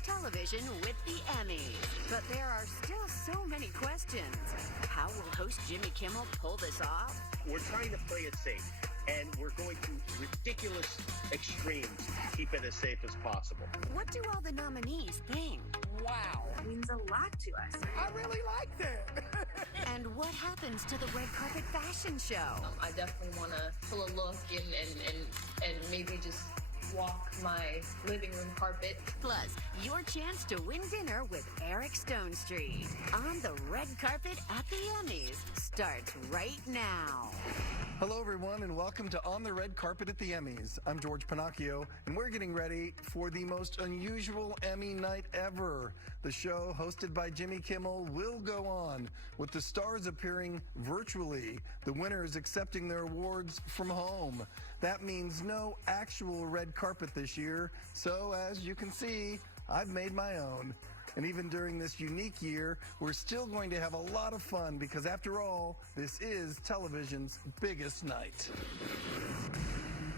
of television with the Emmys. But there are still so many questions. How will host Jimmy Kimmel pull this off? We're trying to play it safe, and we're going to ridiculous extremes to keep it as safe as possible. What do all the nominees think? Wow. It means a lot to us. I really like that. And what happens to the red carpet fashion show? I definitely want to pull a look and maybe just walk my living room carpet. Plus, your chance to win dinner with Eric Stonestreet on the red carpet at the Emmys starts right now. Hello, everyone, and welcome to On the Red Carpet at the Emmys. I'm George Pinocchio, and we're getting ready for the most unusual Emmy night ever. The show, hosted by Jimmy Kimmel, will go on, with the stars appearing virtually, the winners accepting their awards from home. That means no actual red carpet this year, so as you can see, I've made my own. And even during this unique year, we're still going to have a lot of fun because, after all, this is television's biggest night.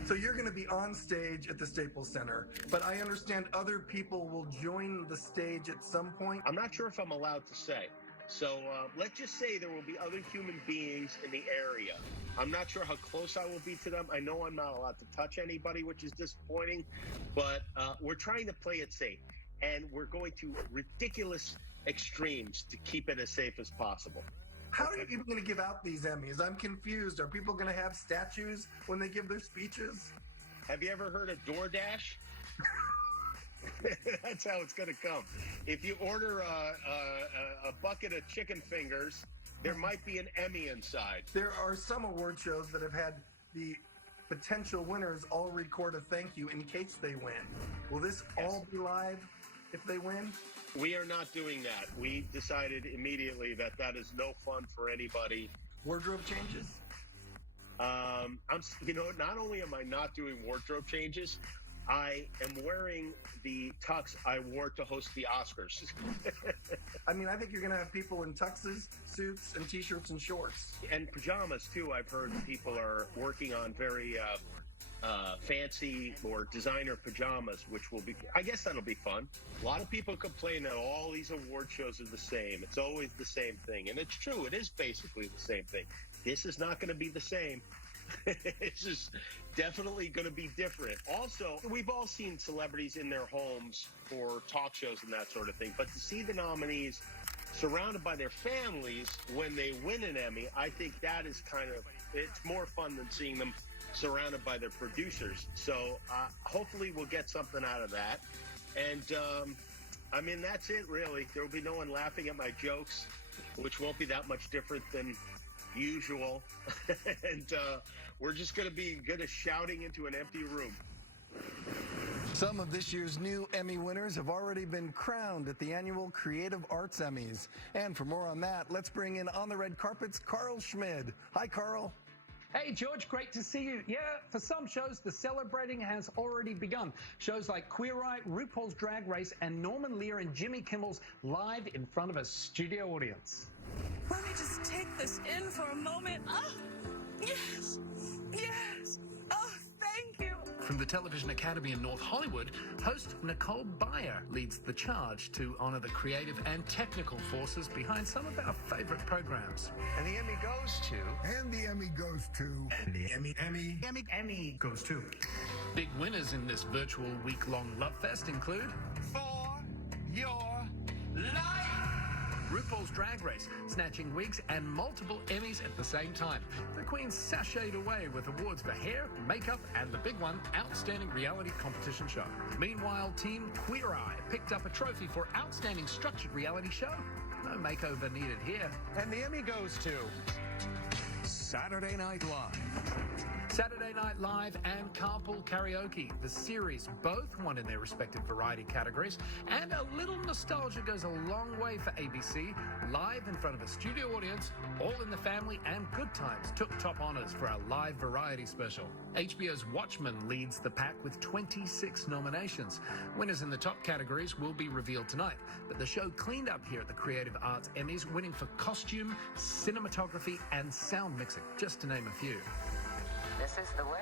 So you're going to be on stage at the Staples Center, but I understand other people will join the stage at some point. I'm not sure if I'm allowed to say. So let's just say there will be other human beings in the area. I'm not sure how close I will be to them. I know I'm not allowed to touch anybody, which is disappointing, but we're trying to play it safe. And we're going to ridiculous extremes to keep it as safe as possible. How are you even going to give out these Emmys? I'm confused. Are people going to have statues when they give their speeches? Have you ever heard of DoorDash? That's how it's going to come. If you order a bucket of chicken fingers, there might be an Emmy inside. There are some award shows that have had the potential winners all record a thank you in case they win. Will this all be live if they win? We are not doing that. We decided immediately that that is no fun for anybody. Wardrobe changes? Not only am I not doing wardrobe changes, I am wearing the tux I wore to host the Oscars. I mean, I think you're going to have people in tuxes, suits, and T-shirts and shorts. And pajamas, too. I've heard people are working on very fancy or designer pajamas, which will be, I guess that'll be fun. A lot of people complain that all these award shows are the same. It's always the same thing. And it's true. It is basically the same thing. This is not going to be the same. It's just definitely going to be different. Also, we've all seen celebrities in their homes for talk shows and that sort of thing. But to see the nominees surrounded by their families when they win an Emmy, I think that is it's more fun than seeing them surrounded by their producers. So hopefully we'll get something out of that. And that's it, really. There will be no one laughing at my jokes, which won't be that much different than usual. And we're just going to be good at shouting into an empty room. Some of this year's new Emmy winners have already been crowned at the annual Creative Arts Emmys. And for more on that, let's bring in On the Red Carpet's Carl Schmid. Hi, Carl. Hey, George, great to see you. Yeah, for some shows, the celebrating has already begun. Shows like Queer Eye, RuPaul's Drag Race, and Norman Lear and Jimmy Kimmel's live in front of a studio audience. Let me just take this in for a moment. Oh, yes, yes. Oh, thank you. From the Television Academy in North Hollywood, host Nicole Kidman leads the charge to honor the creative and technical forces behind some of our favorite programs. And the Emmy goes to... And the Emmy goes to... And the Emmy goes to... Big winners in this virtual week-long love fest include... For Your Life! RuPaul's Drag Race, snatching wigs and multiple Emmys at the same time. The Queen sashayed away with awards for hair, makeup, and the big one, Outstanding Reality Competition Show. Meanwhile, Team Queer Eye picked up a trophy for Outstanding Structured Reality Show. No makeover needed here. And the Emmy goes to... Saturday Night Live. Saturday Night Live and Carpool Karaoke, the series, both won in their respective variety categories, and a little nostalgia goes a long way for ABC. Live in front of a studio audience, All in the Family and Good Times took top honors for our live variety special. HBO's Watchmen leads the pack with 26 nominations. Winners in the top categories will be revealed tonight, but the show cleaned up here at the Creative Arts Emmys, winning for costume, cinematography, and sound mixing, just to name a few. This is the way.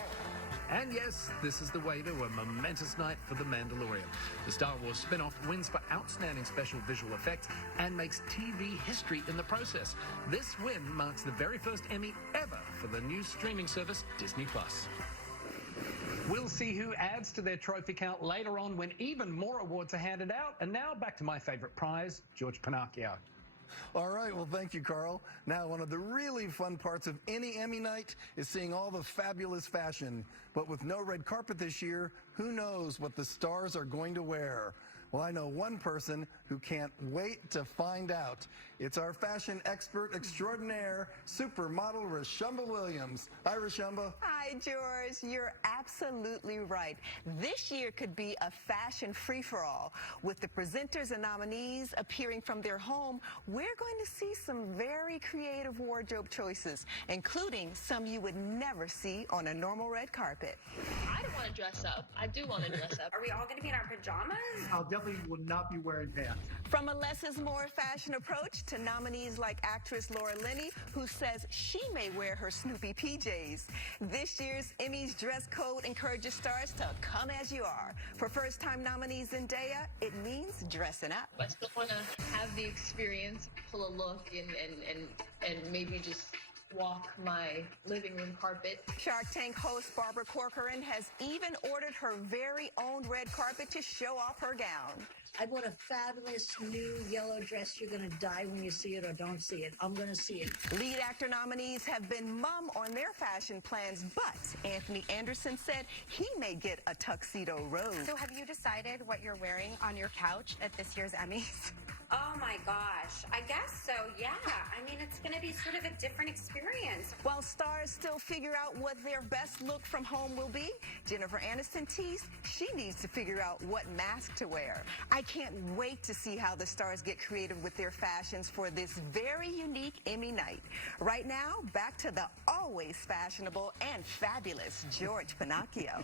And yes, this is the way to a momentous night for The Mandalorian. The Star Wars spin-off wins for outstanding special visual effects and makes TV history in the process. This win marks the very first Emmy ever for the new streaming service, Disney+. We'll see who adds to their trophy count later on when even more awards are handed out. And now back to my favorite prize, George Pinocchio. All right, well, thank you, Carl. Now, one of the really fun parts of any Emmy night is seeing all the fabulous fashion. But with no red carpet this year, who knows what the stars are going to wear? Well, I know one person who can't wait to find out. It's our fashion expert extraordinaire, supermodel Rashumba Williams. Hi, Rashumba. Hi, George. You're absolutely right. This year could be a fashion free-for-all. With the presenters and nominees appearing from their home, we're going to see some very creative wardrobe choices, including some you would never see on a normal red carpet. I don't want to dress up. I do want to dress up. Are we all going to be in our pajamas? I'll definitely will not be wearing pants. From a less is more fashion approach to nominees like actress Laura Linney, who says she may wear her Snoopy PJs. This year's Emmys dress code encourages stars to come as you are. For first-time nominees Zendaya, it means dressing up. I still want to have the experience, pull a look, and maybe just walk my living room carpet. Shark Tank host Barbara Corcoran has even ordered her very own red carpet to show off her gown. I bought a fabulous new yellow dress. You're going to die when you see it or don't see it. I'm going to see it. Lead actor nominees have been mum on their fashion plans, but Anthony Anderson said he may get a tuxedo rose. So have you decided what you're wearing on your couch at this year's Emmys? Oh my gosh, I guess so, yeah. I mean, it's going to be sort of a different experience. While stars still figure out what their best look from home will be, Jennifer Aniston teased she needs to figure out what mask to wear. I can't wait to see how the stars get creative with their fashions for this very unique Emmy night. Right now, back to the always fashionable and fabulous George Pinocchio.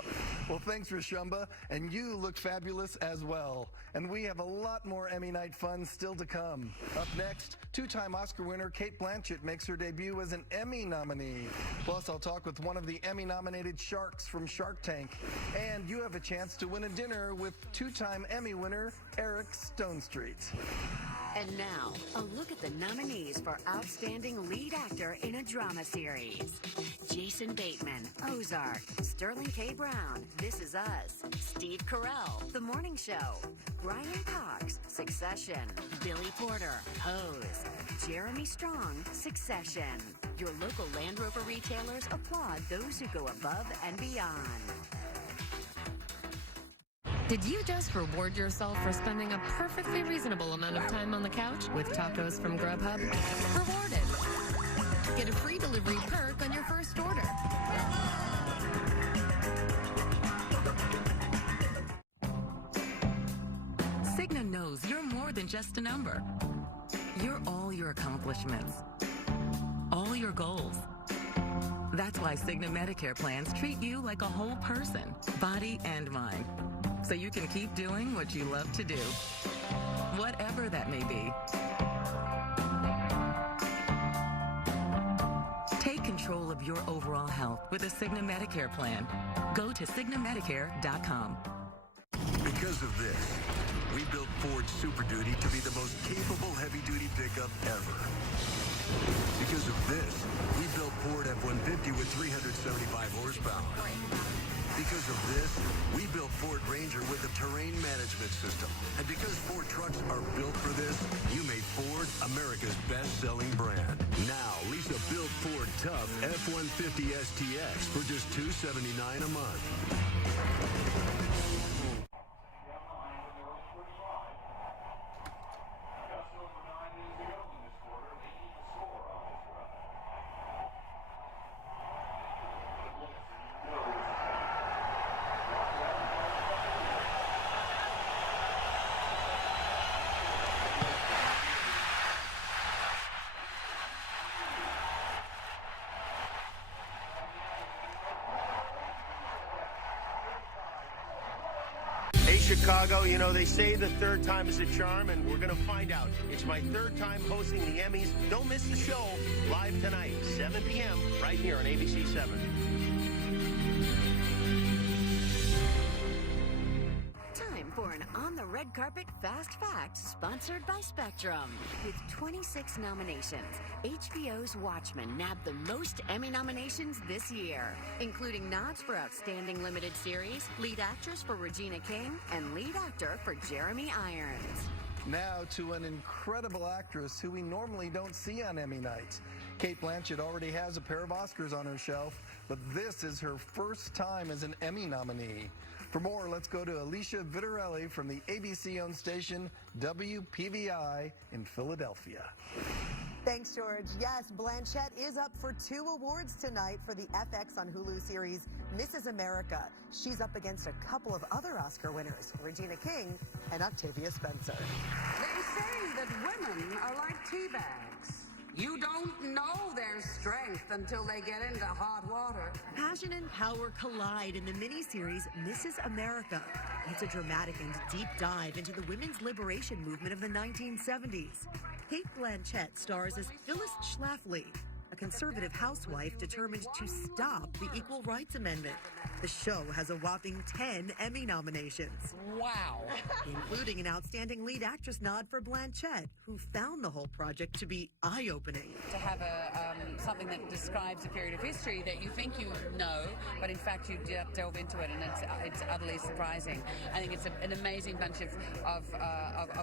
Well, thanks, Rashumba, and you look fabulous as well. And we have a lot more Emmy night fun still to come. Up next, two-time Oscar winner Cate Blanchett makes her debut as an Emmy nominee. Plus, I'll talk with one of the Emmy-nominated sharks from Shark Tank. And you have a chance to win a dinner with two-time Emmy winner Eric Stonestreet. And now, a look at the nominees for Outstanding Lead Actor in a Drama Series. Jason Bateman, Ozark. Sterling K. Brown, This Is Us. Steve Carell, The Morning Show. Brian Cox, Succession. Billy Porter, Pose. Jeremy Strong, Succession. Your local Land Rover retailers applaud those who go above and beyond. Did you just reward yourself for spending a perfectly reasonable amount of time on the couch with tacos from Grubhub? Rewarded. Get a free delivery perk on your first order. Cigna knows you're more than just a number. You're all your accomplishments, all your goals. That's why Cigna Medicare plans treat you like a whole person, body and mind, so you can keep doing what you love to do, whatever that may be. Take control of your overall health with a Cigna Medicare plan. Go to CignaMedicare.com. Because of this, we built Ford Super Duty to be the most capable heavy-duty pickup ever. Because of this, we built Ford F-150 with 375 horsepower. Because of this, we built Ford Ranger with a terrain management system. And because Ford trucks are built for this, you made Ford America's best-selling brand. Now, lease a built Ford Tough F-150 STX for just $279 a month. Chicago, you know, they say the third time is a charm, and we're going to find out. It's my third time hosting the Emmys. Don't miss the show live tonight, 7 p.m., right here on ABC 7. for an on-the-red carpet fast fact sponsored by Spectrum. With 26 nominations, HBO's Watchmen nabbed the most Emmy nominations this year, including nods for Outstanding Limited Series, Lead Actress for Regina King, and Lead Actor for Jeremy Irons. Now to an incredible actress who we normally don't see on Emmy night. Cate Blanchett already has a pair of Oscars on her shelf, but this is her first time as an Emmy nominee. For more, let's go to Alicia Vitarelli from the ABC-owned station WPVI in Philadelphia. Thanks, George. Yes, Blanchett is up for 2 awards tonight for the FX on Hulu series Mrs. America. She's up against a couple of other Oscar winners, Regina King and Octavia Spencer. They say that women are like tea bags. You don't know their strength until they get into hot water. Passion and power collide in the miniseries Mrs. America. It's a dramatic and deep dive into the women's liberation movement of the 1970s. Cate Blanchett stars as Phyllis Schlafly, a conservative housewife determined to stop the Equal Rights Amendment. The show has a whopping 10 Emmy nominations. Wow. Including an Outstanding Lead Actress nod for Blanchett, who found the whole project to be eye-opening. To have something that describes a period of history that you think you know, but in fact you delve into it, and it's utterly surprising. I think it's an amazing bunch of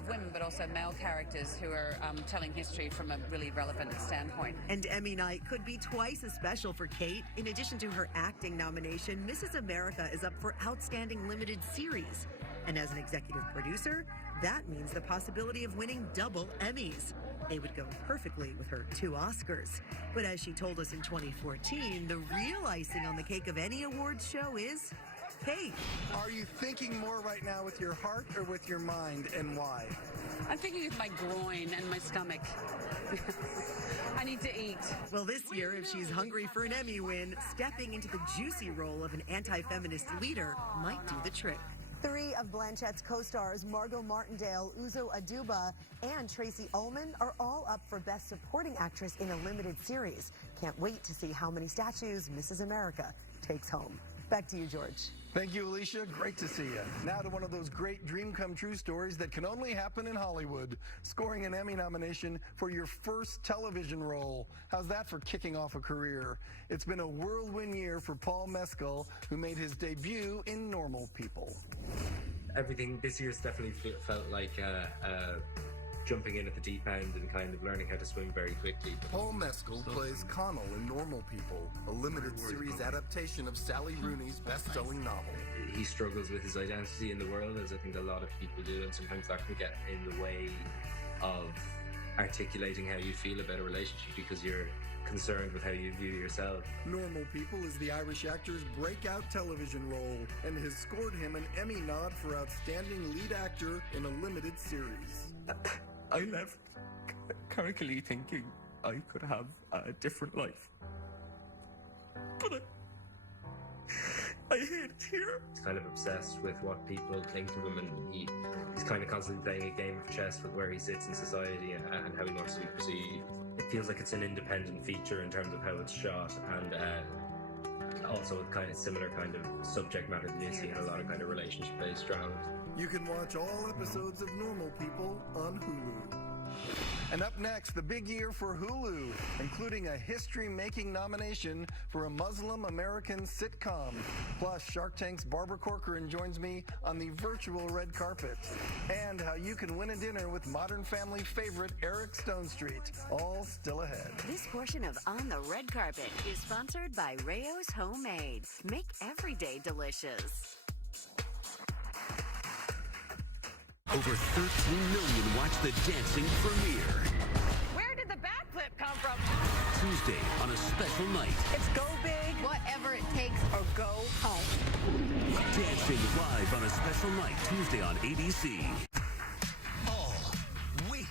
women, but also male characters who are telling history from a really relevant standpoint. And Emmy night could be twice as special for Cate. In addition to her acting nomination, Mrs. America is up for Outstanding Limited Series. And as an executive producer, that means the possibility of winning double Emmys. They would go perfectly with her 2 Oscars. But as she told us in 2014, the real icing on the cake of any awards show is Cate. Are you thinking more right now with your heart or with your mind, and why? I'm thinking of my groin and my stomach. I need to eat. Well, this year, if she's hungry for an Emmy win, stepping into the juicy role of an anti-feminist leader might do the trick. 3 of Blanchett's co-stars, Margot Martindale, Uzo Aduba, and Tracy Ullman, are all up for Best Supporting Actress in a limited series. Can't wait to see how many statues Mrs. America takes home. Back to you, George. Thank you, Alicia. Great to see you. Now to one of those great dream-come-true stories that can only happen in Hollywood. Scoring an Emmy nomination for your first television role. How's that for kicking off a career? It's been a whirlwind year for Paul Mescal, who made his debut in Normal People. Everything this year's definitely felt like jumping in at the deep end and kind of learning how to swim very quickly. Paul Mescal plays Connell in Normal People, a limited series adaptation of Sally Rooney's best-selling novel. He struggles with his identity in the world, as I think a lot of people do, and sometimes that can get in the way of articulating how you feel about a relationship because you're concerned with how you view yourself. Normal People is the Irish actor's breakout television role and has scored him an Emmy nod for Outstanding Lead Actor in a limited series. I left Carrickally thinking I could have a different life. But I hate it here. He's kind of obsessed with what people think of him, and he's kind of constantly playing a game of chess with where he sits in society and how he wants to be perceived. It feels like it's an independent feature in terms of how it's shot, and also a kind of similar kind of subject matter that you see in a lot of kind of relationship-based dramas. You can watch all episodes of Normal People on Hulu. And up next, the big year for Hulu, including a history-making nomination for a Muslim American sitcom. Plus, Shark Tank's Barbara Corcoran joins me on the virtual red carpet. And how you can win a dinner with Modern Family favorite Eric Stonestreet. All still ahead. This portion of On the Red Carpet is sponsored by Rayo's Homemade. Make every day delicious. Over 13 million watch the dancing premiere. Where did the backflip come from? Tuesday on a special night. It's go big, whatever it takes, or go home. Dancing live on a special night Tuesday on ABC. All week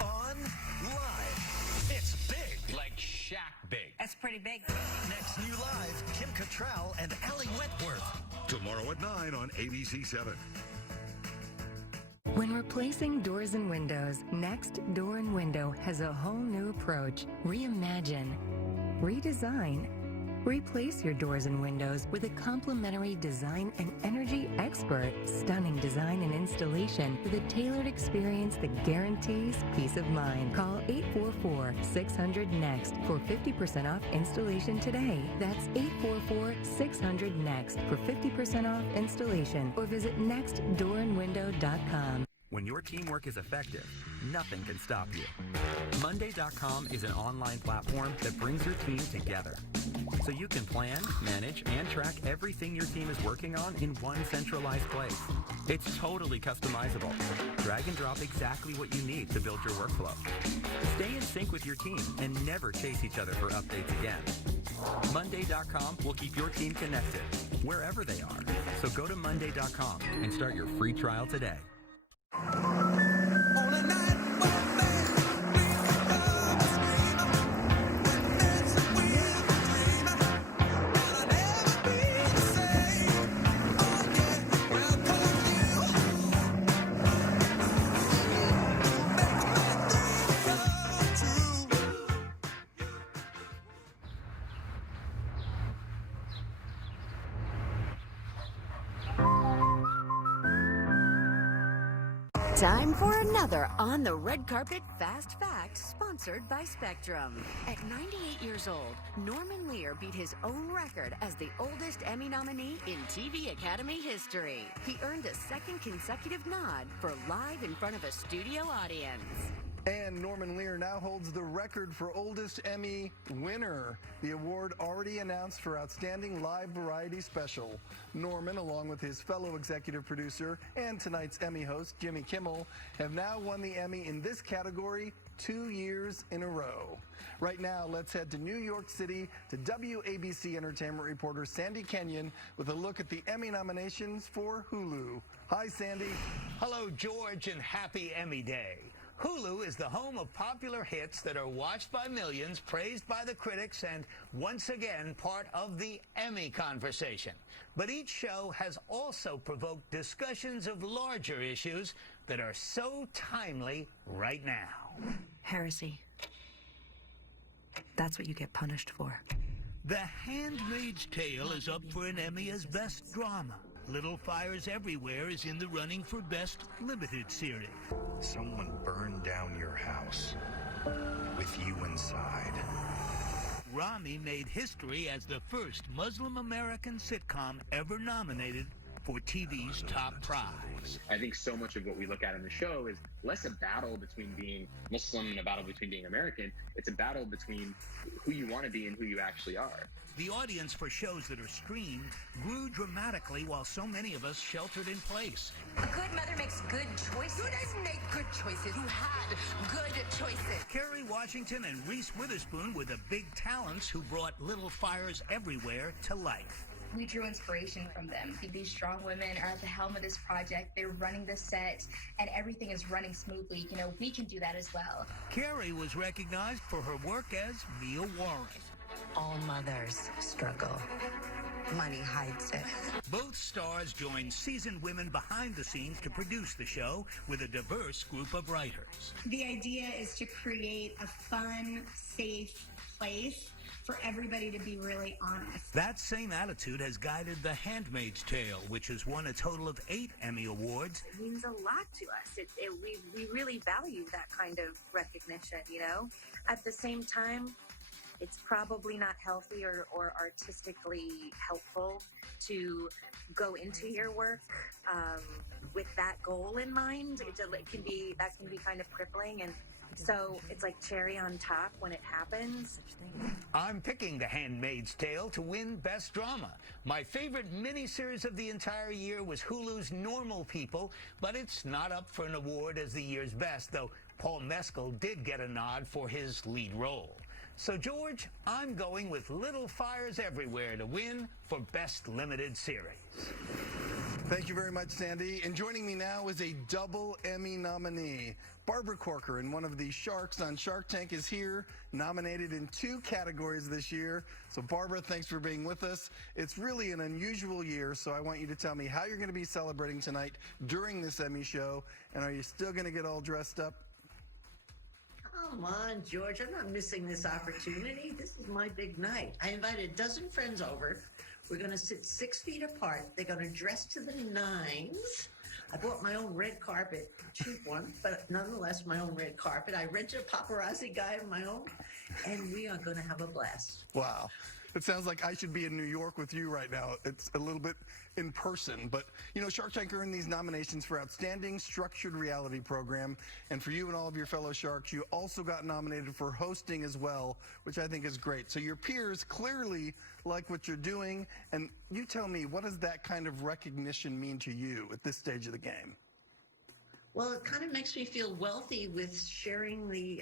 on Live. It's big. Like Shaq big. That's pretty big. Next new Live, Kim Cattrall and Allie Wentworth. Tomorrow at 9 on ABC 7. When replacing doors and windows, Next Door and Window has a whole new approach. Reimagine, redesign, Replace your doors and windows with a complimentary design and energy expert. Stunning design and installation with a tailored experience that guarantees peace of mind. Call 844-600-NEXT for 50% off installation today. That's 844-600-NEXT for 50% off installation, or visit nextdoorandwindow.com. When your teamwork is effective, nothing can stop you. Monday.com is an online platform that brings your team together, so you can plan, manage, and track everything your team is working on in one centralized place. It's totally customizable. Drag and drop exactly what you need to build your workflow. Stay in sync with your team and never chase each other for updates again. Monday.com will keep your team connected wherever they are. So go to Monday.com and start your free trial today. Time for another On the Red Carpet Fast Fact, sponsored by Spectrum. At 98 years old, Norman Lear beat his own record as the oldest Emmy nominee in TV Academy history. He earned a second consecutive nod for live in front of a studio audience. And Norman Lear now holds the record for oldest Emmy winner. The award already announced for Outstanding Live Variety Special. Norman, along with his fellow executive producer and tonight's Emmy host, Jimmy Kimmel, have now won the Emmy in this category 2 years in a row. Right now, let's head to New York City to WABC entertainment reporter Sandy Kenyon with a look at the Emmy nominations for Hulu. Hi, Sandy. Hello, George, and happy Emmy Day. Hulu is the home of popular hits that are watched by millions, praised by the critics, and once again part of the Emmy conversation. But each show has also provoked discussions of larger issues that are so timely right now. Heresy. That's what you get punished for. The Handmaid's Tale is up for an Emmy as Best Drama. Little Fires Everywhere is in the running for Best Limited Series. Someone burned down your house with you inside. Rami made history as the first Muslim American sitcom ever nominated for TV's top prize. I think so much of what we look at in the show is less a battle between being Muslim and a battle between being American. It's a battle between who you want to be and who you actually are. The audience for shows that are streamed grew dramatically while so many of us sheltered in place. A good mother makes good choices. You didn't make good choices. You had good choices. Kerry Washington and Reese Witherspoon were the big talents who brought Little Fires Everywhere to life. We drew inspiration from them. These strong women are at the helm of this project. They're running the set, and everything is running smoothly. You know, we can do that as well. Kerry was recognized for her work as Mia Warren. All mothers struggle. Money hides it. Both stars joined seasoned women behind the scenes to produce the show with a diverse group of writers. The idea is to create a fun, safe place for everybody to be really honest. That same attitude has guided The Handmaid's Tale, which has won a total of 8 Emmy Awards. It means a lot to us. We really value that kind of recognition, you know? At the same time, it's probably not healthy or artistically helpful to go into your work with that goal in mind. That can be kind of crippling, and so it's like cherry on top when it happens. I'm picking The Handmaid's Tale to win Best Drama. My favorite miniseries of the entire year was Hulu's Normal People, but it's not up for an award as the year's best, though Paul Mescal did get a nod for his lead role. So, George, I'm going with Little Fires Everywhere to win for Best Limited Series. Thank you very much, Sandy. And joining me now is a double Emmy nominee. Barbara Corker, in one of the Sharks on Shark Tank, is here, nominated in 2 categories this year. So, Barbara, thanks for being with us. It's really an unusual year, so I want you to tell me how you're going to be celebrating tonight during this Emmy show. And are you still going to get all dressed up? Come on, George. I'm not missing this opportunity. This is my big night. I invited a dozen friends over. We're going to sit 6 feet apart. They're going to dress to the nines. I bought my own red carpet, cheap one, but nonetheless my own red carpet. I rented a paparazzi guy of my own, and we are going to have a blast. Wow. It sounds like I should be in New York with you right now. It's a little bit in person. But, you know, Shark Tank earned these nominations for Outstanding Structured Reality Program. And for you and all of your fellow Sharks, you also got nominated for hosting as well, which I think is great. So your peers clearly like what you're doing. And you tell me, what does that kind of recognition mean to you at this stage of the game? Well, it kind of makes me feel wealthy with sharing the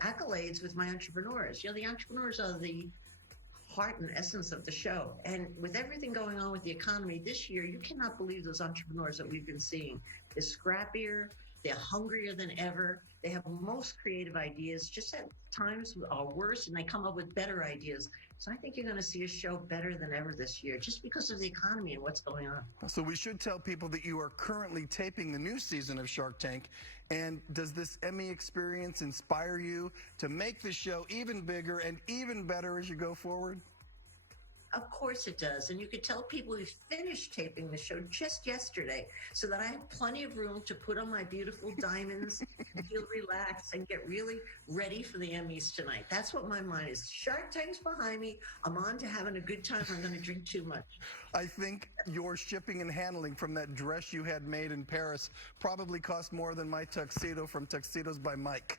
accolades with my entrepreneurs. You know, the entrepreneurs are the heart and essence of the show. And with everything going on with the economy this year, you cannot believe those entrepreneurs that we've been seeing. They're scrappier, they're hungrier than ever, they have most creative ideas, just at times are worse, and they come up with better ideas. So I think you're going to see a show better than ever this year, just because of the economy and what's going on. So we should tell people that you are currently taping the new season of Shark Tank. And does this Emmy experience inspire you to make the show even bigger and even better as you go forward? Of course it does. And you could tell people we finished taping the show just yesterday so that I have plenty of room to put on my beautiful diamonds and feel relaxed and get really ready for the Emmys tonight. That's what my mind is. Shark Tank's behind me. I'm on to having a good time. I'm going to drink too much. I think your shipping and handling from that dress you had made in Paris probably cost more than my tuxedo from Tuxedos by Mike.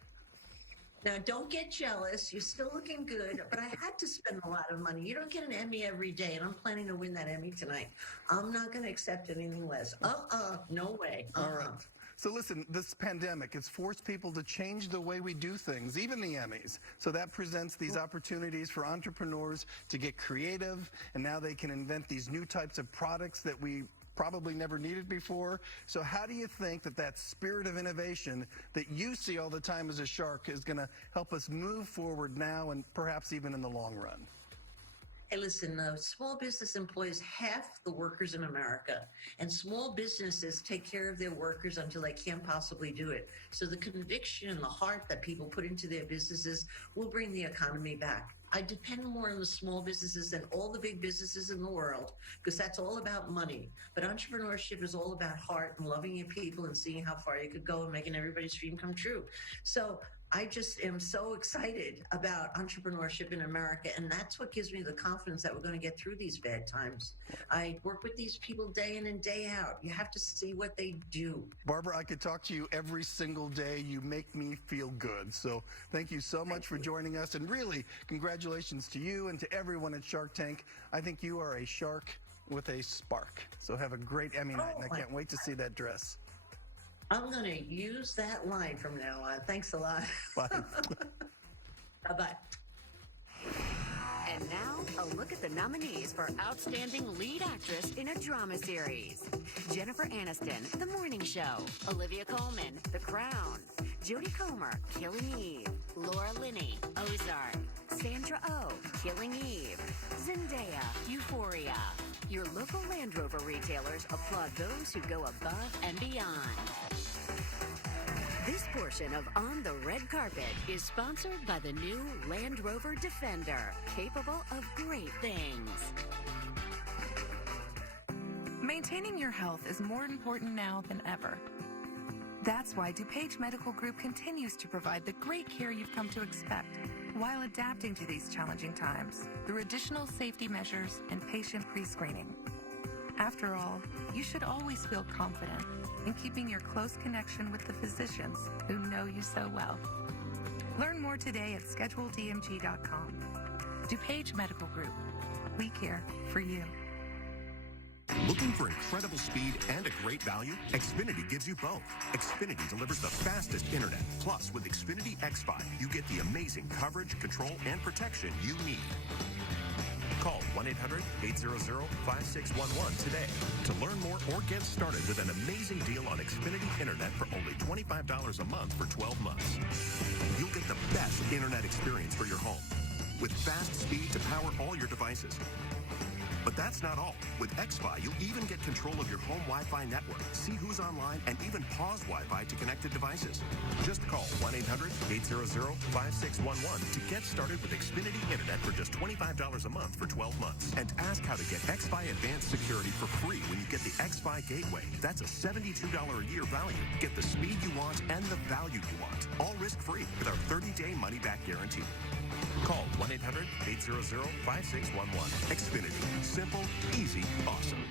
Now, don't get jealous. You're still looking good, but I had to spend a lot of money. You don't get an Emmy every day, and I'm planning to win that Emmy tonight. I'm not going to accept anything less. No way. All right. So listen, this pandemic, it's forced people to change the way we do things, even the Emmys. So that presents these opportunities for entrepreneurs to get creative, and now they can invent these new types of products that we probably never needed before. So how do you think that that spirit of innovation that you see all the time as a shark is going to help us move forward now and perhaps even in the long run? Hey, listen, small business employs half the workers in America, and small businesses take care of their workers until they can't possibly do it. So the conviction and the heart that people put into their businesses will bring the economy back. I depend more on the small businesses than all the big businesses in the world, because that's all about money. But entrepreneurship is all about heart and loving your people and seeing how far you could go and making everybody's dream come true. So I just am so excited about entrepreneurship in America, and that's what gives me the confidence that we're going to get through these bad times. I work with these people day in and day out. You have to see what they do. Barbara, I could talk to you every single day. You make me feel good. So thank you so much for joining us, and really, congratulations to you and to everyone at Shark Tank. I think you are a shark with a spark. So have a great Emmy night, and I can't wait to see that dress. I'm going to use that line from now on. Thanks a lot. Bye. Bye-bye. And now, a look at the nominees for Outstanding Lead Actress in a Drama Series. Jennifer Aniston, The Morning Show. Olivia Colman, The Crown. Jodie Comer, Killing Eve. Laura Linney, Ozark. Sandra Oh, Killing Eve. Zendaya, Euphoria. Your local Land Rover retailers applaud those who go above and beyond. This portion of On the Red Carpet is sponsored by the new Land Rover Defender, capable of great things. Maintaining your health is more important now than ever. That's why DuPage Medical Group continues to provide the great care you've come to expect, while adapting to these challenging times through additional safety measures and patient pre-screening. After all, you should always feel confident in keeping your close connection with the physicians who know you so well. Learn more today at scheduledmg.com. DuPage Medical Group. We care for you. Looking for incredible speed and a great value? Xfinity gives you both. Xfinity delivers the fastest internet. Plus, with Xfinity X5, you get the amazing coverage, control, and protection you need. Call 1-800-800-5611 today to learn more or get started with an amazing deal on Xfinity Internet for only $25 a month for 12 months. You'll get the best internet experience for your home with fast speed to power all your devices. But that's not all. With XFi, you'll even get control of your home Wi-Fi network, see who's online, and even pause Wi-Fi to connected devices. Just call 1-800-800-5611 to get started with Xfinity Internet for just $25 a month for 12 months. And ask how to get XFi Advanced Security for free when you get the XFi Gateway. That's a $72 a year value. Get the speed you want and the value you want. All risk-free with our 30-day money-back guarantee. Call 1-800-800-5611. Xfinity. Simple, easy, awesome.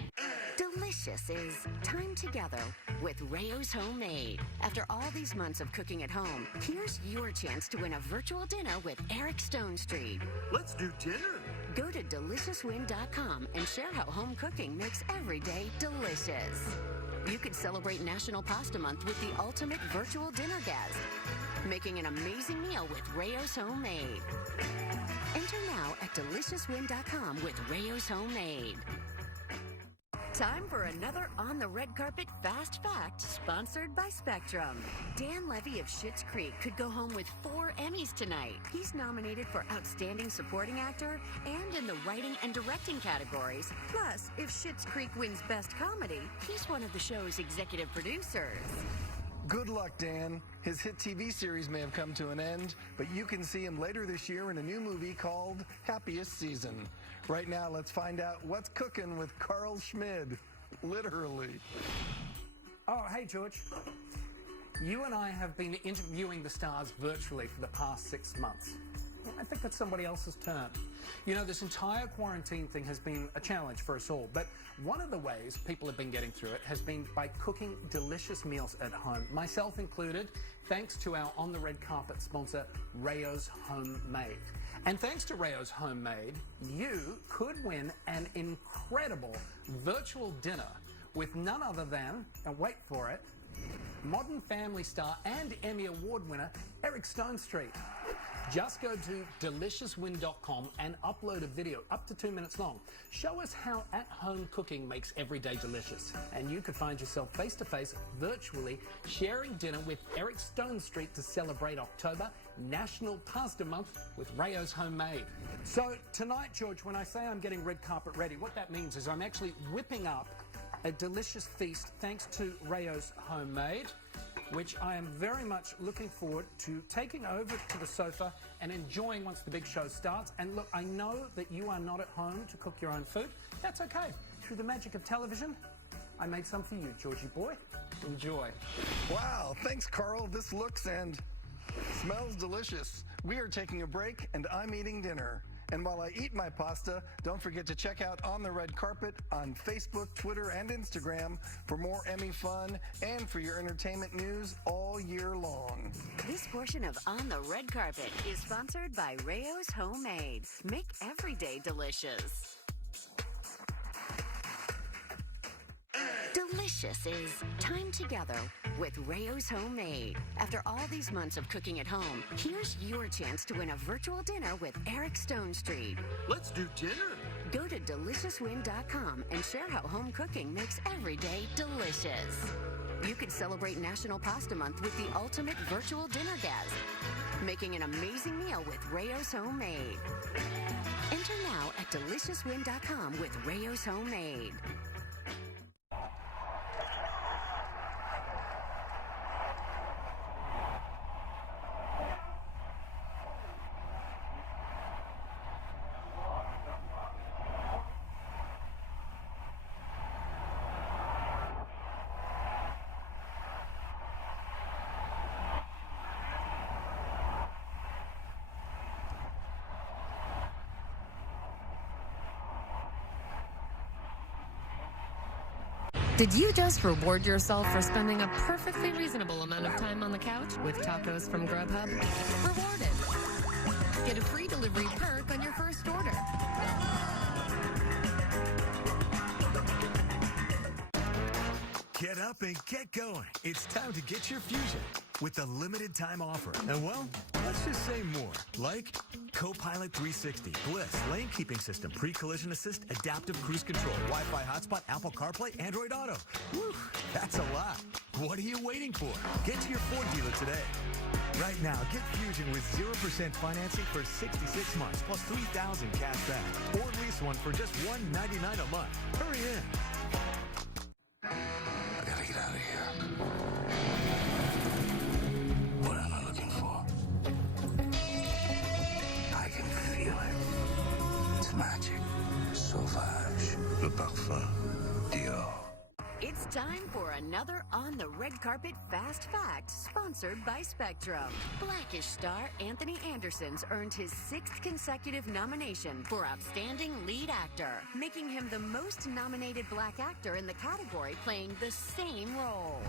Delicious is time together with Rayo's Homemade. After all these months of cooking at home, here's your chance to win a virtual dinner with Eric Stonestreet. Let's do dinner. Go to deliciouswin.com and share how home cooking makes every day delicious. You could celebrate National Pasta Month with the ultimate virtual dinner guest, making an amazing meal with Rayo's Homemade. Enter now at deliciouswin.com with Rayo's Homemade. Time for another On the Red Carpet Fast Fact, sponsored by Spectrum. Dan Levy of Schitt's Creek could go home with 4 Emmys tonight. He's nominated for Outstanding Supporting Actor and in the Writing and Directing categories. Plus, if Schitt's Creek wins Best Comedy, he's one of the show's executive producers. Good luck, Dan. His hit TV series may have come to an end, but you can see him later this year in a new movie called Happiest Season. Right now, let's find out what's cooking with Carl Schmid. Literally. Oh, hey, George. You and I have been interviewing the stars virtually for the past 6 months. I think it's somebody else's turn. You know, this entire quarantine thing has been a challenge for us all, but one of the ways people have been getting through it has been by cooking delicious meals at home, myself included, thanks to our On the Red Carpet sponsor, Rayo's Homemade. And thanks to Rayo's Homemade, you could win an incredible virtual dinner with none other than, and wait for it, Modern Family star and Emmy Award winner Eric Stonestreet. Just go to deliciouswin.com and upload a video up to 2 minutes long. Show us how at-home cooking makes every day delicious. And you could find yourself face-to-face, virtually, sharing dinner with Eric Stonestreet to celebrate October, National Pasta Month with Rayo's Homemade. So tonight, George, when I say I'm getting red carpet ready, what that means is I'm actually whipping up a delicious feast thanks to Rayo's Homemade, which I am very much looking forward to taking over to the sofa and enjoying once the big show starts. And look, I know that you are not at home to cook your own food. That's okay. Through the magic of television, I made some for you, Georgie boy. Enjoy. Wow, thanks, Carl. This looks and smells delicious. We are taking a break, and I'm eating dinner. And while I eat my pasta, don't forget to check out On the Red Carpet on Facebook, Twitter, and Instagram for more Emmy fun and for your entertainment news all year long. This portion of On the Red Carpet is sponsored by Rayo's Homemade. Make every day delicious. Delicious is time together with Rayo's Homemade. After all these months of cooking at home, here's your chance to win a virtual dinner with Eric Stonestreet. Let's do dinner. Go to deliciouswin.com and share how home cooking makes every day delicious. You could celebrate National Pasta Month with the ultimate virtual dinner guest, making an amazing meal with Rayo's Homemade. Enter now at deliciouswin.com with Rayo's Homemade. Did you just reward yourself for spending a perfectly reasonable amount of time on the couch with tacos from Grubhub? Rewarded. Get a free delivery perk on your first order. Get up and get going. It's time to get your Fusion with a limited time offer. And well, let's just say more. Like Copilot 360, Bliss, lane keeping system, pre-collision assist, adaptive cruise control, Wi-Fi hotspot, Apple CarPlay, Android Auto. Whew, that's a lot. What are you waiting for? Get to your Ford dealer today. Right now, get Fusion with 0% financing for 66 months plus $3,000 cash back. Or lease one for just $199 a month. Hurry in. I gotta get out of here. What am I looking for? I can feel it. It's magic. Sauvage. Le Parfum. Dior. It's time for another On the Red Carpet Fast Fact, sponsored by Spectrum. Blackish star Anthony Anderson's earned his 6th consecutive nomination for Outstanding Lead Actor, making him the most nominated black actor in the category playing the same role.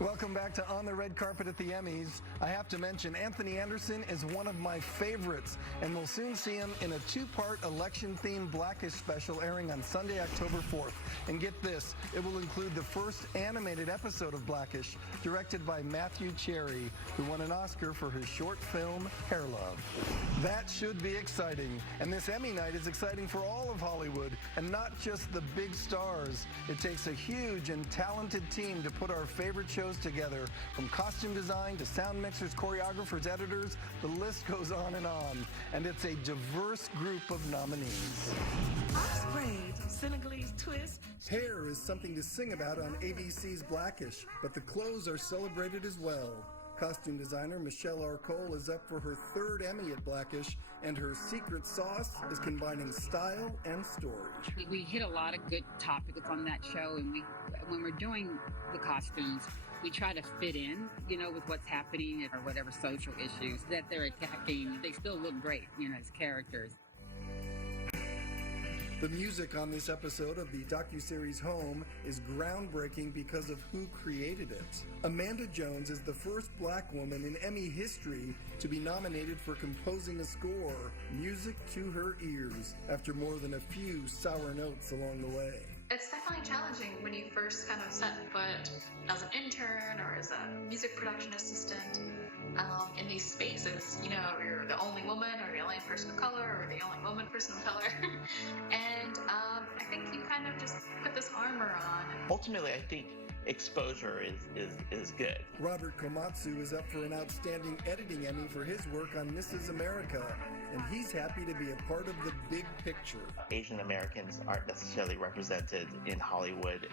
Welcome back to On the Red Carpet at the Emmys. I have to mention Anthony Anderson is one of my favorites, and we'll soon see him in a 2-part election-themed Blackish special airing on Sunday, October 4th. And get this, it will include the first animated episode of Blackish, directed by Matthew Cherry, who won an Oscar for his short film, Hair Love. That should be exciting, and this Emmy night is exciting for all of Hollywood, and not just the big stars. It takes a huge and talented team to put our favorite shows together, from costume design to sound mixers, choreographers, editors, the list goes on, and it's a diverse group of nominees. Ox braid, Senegalese twist. Hair is something to sing about on ABC's Blackish, but the clothes are celebrated as well. Costume designer Michelle Arcole is up for her 3rd Emmy at Blackish, and her secret sauce is combining style and story. We hit a lot of good topics on that show, and when we're doing the costumes, we try to fit in, with what's happening or whatever social issues that they're attacking. They still look great, as characters. The music on this episode of the docuseries Home is groundbreaking because of who created it. Amanda Jones is the first black woman in Emmy history to be nominated for composing a score, music to her ears, after more than a few sour notes along the way. It's definitely challenging when you first kind of set foot as an intern or as a music production assistant in these spaces. You're the only woman or the only person of color or the only woman person of color. And I think you kind of just put this armor on. Ultimately, I think exposure is good. Robert Komatsu is up for an outstanding editing Emmy for his work on Mrs. America, and he's happy to be a part of the big picture. Asian Americans aren't necessarily represented in Hollywood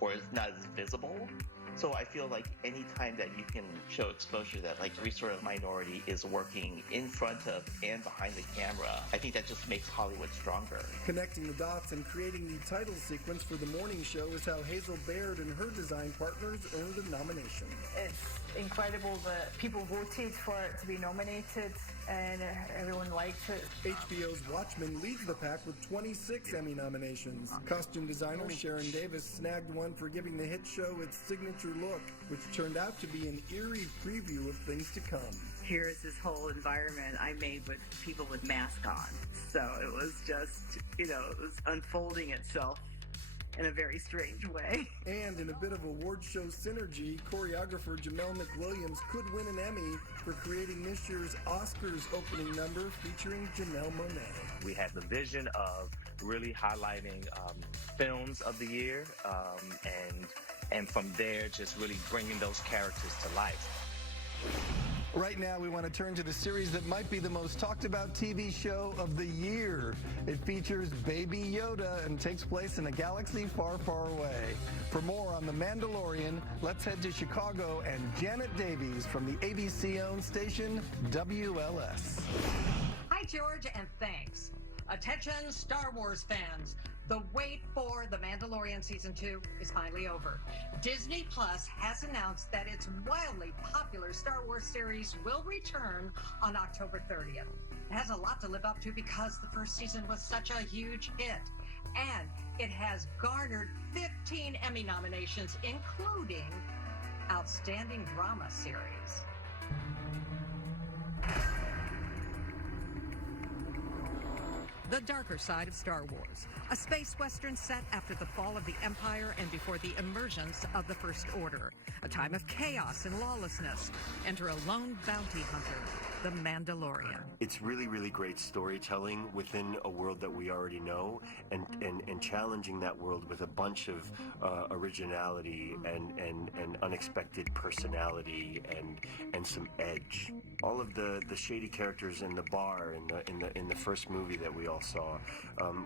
or is not as visible. So I feel like any time that you can show exposure that like every sort of minority is working in front of and behind the camera, I think that just makes Hollywood stronger. Connecting the dots and creating the title sequence for the morning show is how Hazel Baird and her design partners earned a nomination. It's incredible that people voted for it to be nominated and everyone liked it. HBO's Watchmen leads the pack with 26 Emmy nominations. Costume designer Sharon Davis snagged one for giving the hit show its signature look, which turned out to be an eerie preview of things to come. Here's this whole environment I made with people with masks on. So it was just, it was unfolding itself in a very strange way. And in a bit of award show synergy, choreographer Jamel McWilliams could win an Emmy for creating this year's Oscars opening number featuring Janelle Monáe. We had the vision of really highlighting films of the year, and from there, just really bringing those characters to life. Right now, we want to turn to the series that might be the most talked about TV show of the year. It features Baby Yoda and takes place in a galaxy far, far away. For more on The Mandalorian, let's head to Chicago and Janet Davies from the ABC-owned station WLS. Hi, George, and thanks. Attention, Star Wars fans. The wait for The Mandalorian Season 2 is finally over. Disney Plus has announced that its wildly popular Star Wars series will return on October 30th. It has a lot to live up to because the first season was such a huge hit. And it has garnered 15 Emmy nominations, including Outstanding Drama Series. The Darker Side of Star Wars, a space western set after the fall of the Empire and before the emergence of the First Order. A time of chaos and lawlessness. Enter a lone bounty hunter, the Mandalorian. It's really, really great storytelling within a world that we already know, and challenging that world with a bunch of originality and unexpected personality and some edge. All of the shady characters in the bar in the first movie that we all saw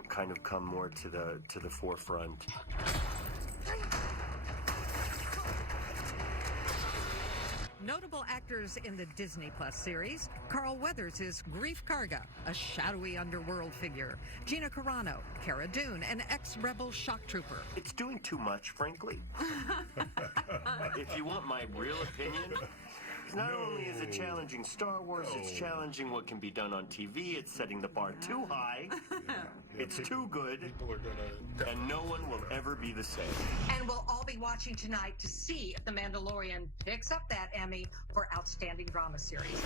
kind of come more to the forefront. Notable actors in the Disney Plus series: Carl Weathers is Grief Karga, a shadowy underworld figure. Gina Carano, Cara Dune, an ex-rebel shock trooper. It's doing too much, frankly. If you want my real opinion, not only is it challenging Star Wars, it's challenging what can be done on TV. It's setting the bar too high. It's too good. And no one will ever be the same. And we'll all be watching tonight to see if The Mandalorian picks up that Emmy for Outstanding Drama Series.